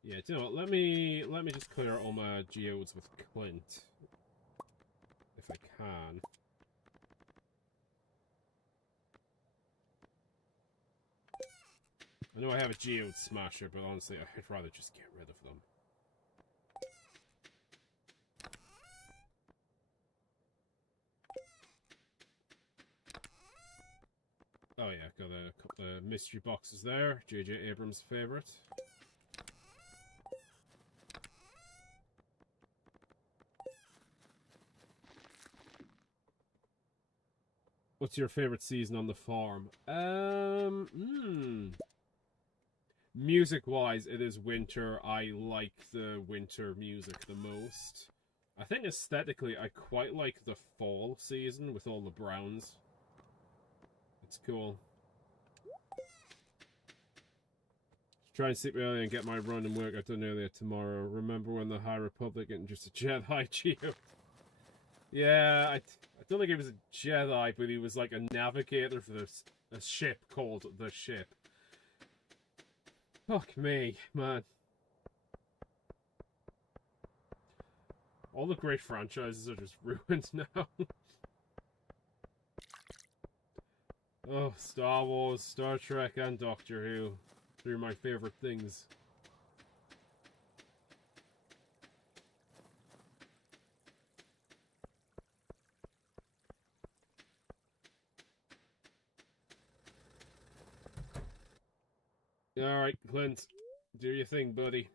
Yeah, do you know what? Let me just clear all my geodes with Clint, if I can. I know I have a geode smasher, but honestly, I'd rather just get rid of them. Oh yeah, got a couple of mystery boxes there. J.J. Abrams' favorite. What's your favorite season on the farm? Music-wise, it is winter. I like the winter music the most. I think aesthetically, I quite like the fall season with all the browns. It's cool. Try and sleep early and get my run and work I've done earlier tomorrow. Remember when the High Republic and just a Jedi Geo? Yeah, I don't think he was a Jedi, but he was like a navigator for a ship called the Ship. Fuck me, man. All the great franchises are just ruined now. Oh, Star Wars, Star Trek, and Doctor Who. They're my favorite things. Alright, Clint. Do your thing, buddy.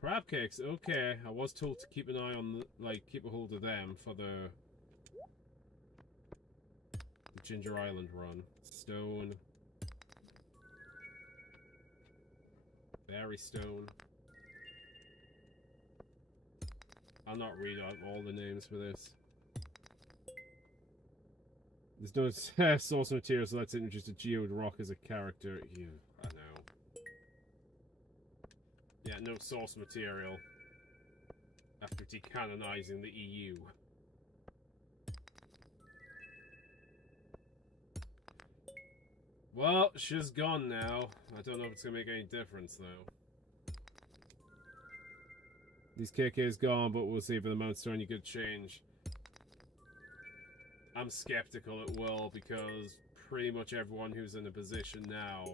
Crab cakes, okay. I was told to keep an eye on, keep a hold of them for the Ginger Island run. Stone. Berry stone. I'll not read out all the names for this. There's no source material, so let's introduce a geode rock as a character. Ew, I know. Yeah, no source material. After decanonizing the EU. Well, she's gone now. I don't know if it's gonna make any difference, though. These KK's gone, but we'll see if the amount's any good change. I'm skeptical it will, because pretty much everyone who's in a position now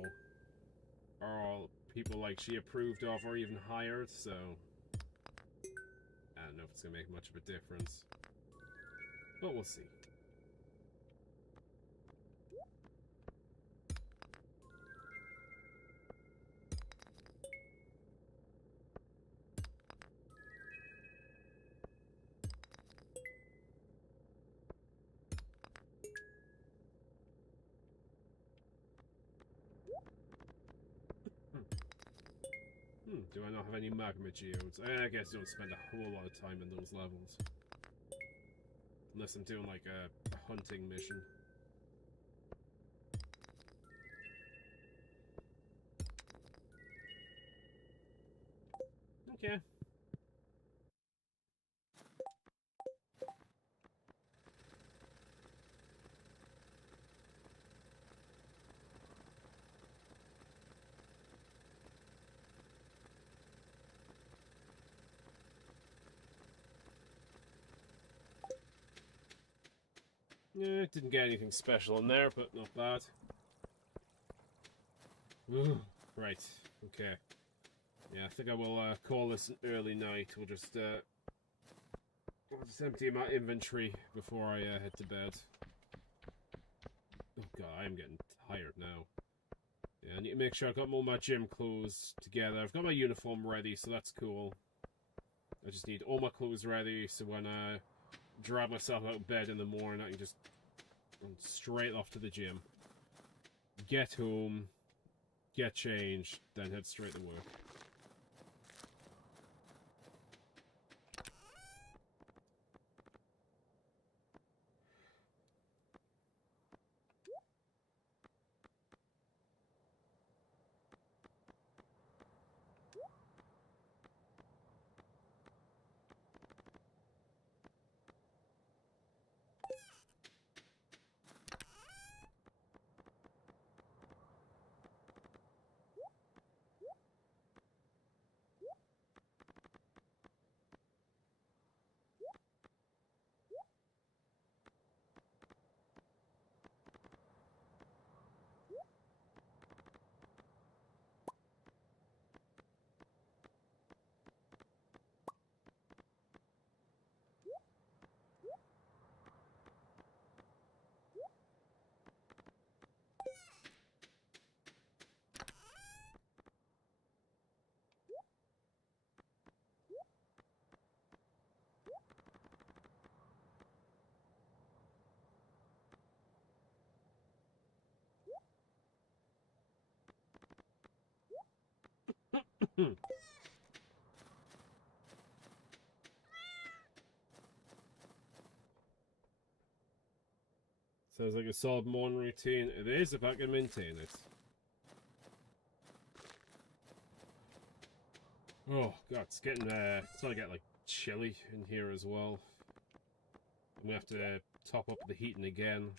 are all people like she approved of or even hired, so I don't know if it's gonna make much of a difference. But we'll see. Do I not have any magma geodes? I guess I don't spend a whole lot of time in those levels. Unless I'm doing like a hunting mission. Okay. Yeah, didn't get anything special in there, but not bad. Ooh, right, okay. Yeah, I think I will call this an early night. I'll just empty my inventory before I head to bed. Oh god, I am getting tired now. Yeah, I need to make sure I've got all my gym clothes together. I've got my uniform ready, so that's cool. I just need all my clothes ready, so when I drive myself out of bed in the morning, I can just run straight off to the gym. Get home, get changed, then head straight to work. Sounds like a solid morning routine. It is, if I can maintain it. Oh god, it's getting it's gonna get like chilly in here as well. I'm gonna have to top up the heating again,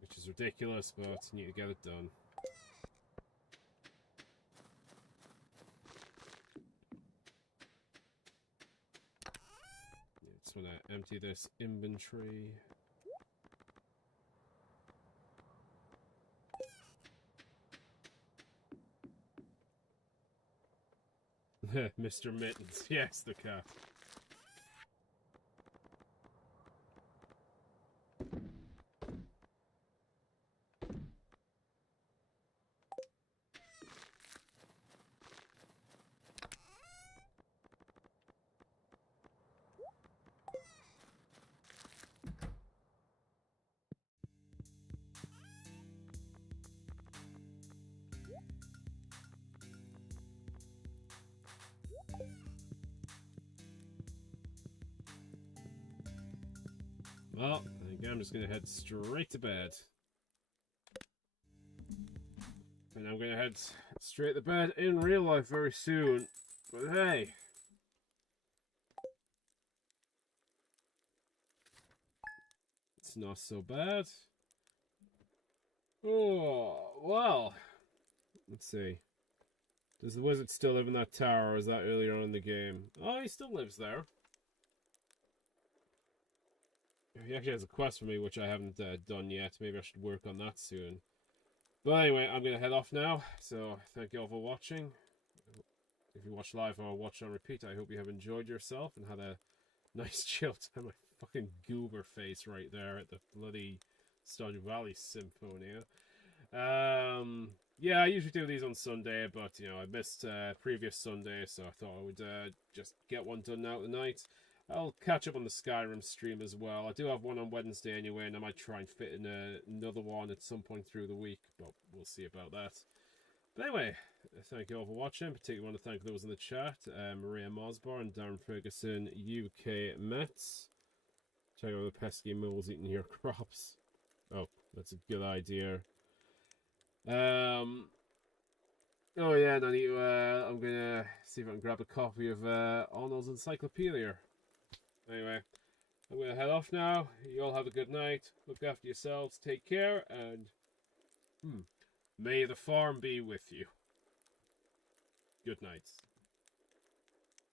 which is ridiculous, but I need to get it done. Yeah, just wanna empty this inventory. Mr. Mittens, yes, the cat. Well, I think I'm just going to head straight to bed. And I'm going to head straight to bed in real life very soon. But hey. It's not so bad. Oh, well. Let's see. Does the wizard still live in that tower, or is that earlier on in the game? Oh, he still lives there. He actually has a quest for me, which I haven't done yet. Maybe I should work on that soon. But anyway, I'm going to head off now. So, thank you all for watching. If you watch live or watch on repeat, I hope you have enjoyed yourself and had a nice chill time. My fucking goober face right there at the bloody Stardew Valley Symphonia. Yeah, I usually do these on Sunday, but, you know, I missed previous Sunday, so I thought I would just get one done now tonight. I'll catch up on the Skyrim stream as well. I do have one on Wednesday anyway, and I might try and fit in another one at some point through the week, but we'll see about that. But anyway, thank you all for watching. Particularly want to thank those in the chat, Maria Mosborn, Darren Ferguson, UK Mets. Check out the pesky moles eating your crops. Oh, that's a good idea. Oh yeah, and I need to, I'm gonna see if I can grab a copy of Arnold's Encyclopedia. Anyway, I'm gonna head off now. You all have a good night. Look after yourselves. Take care, and may the farm be with you. Good night.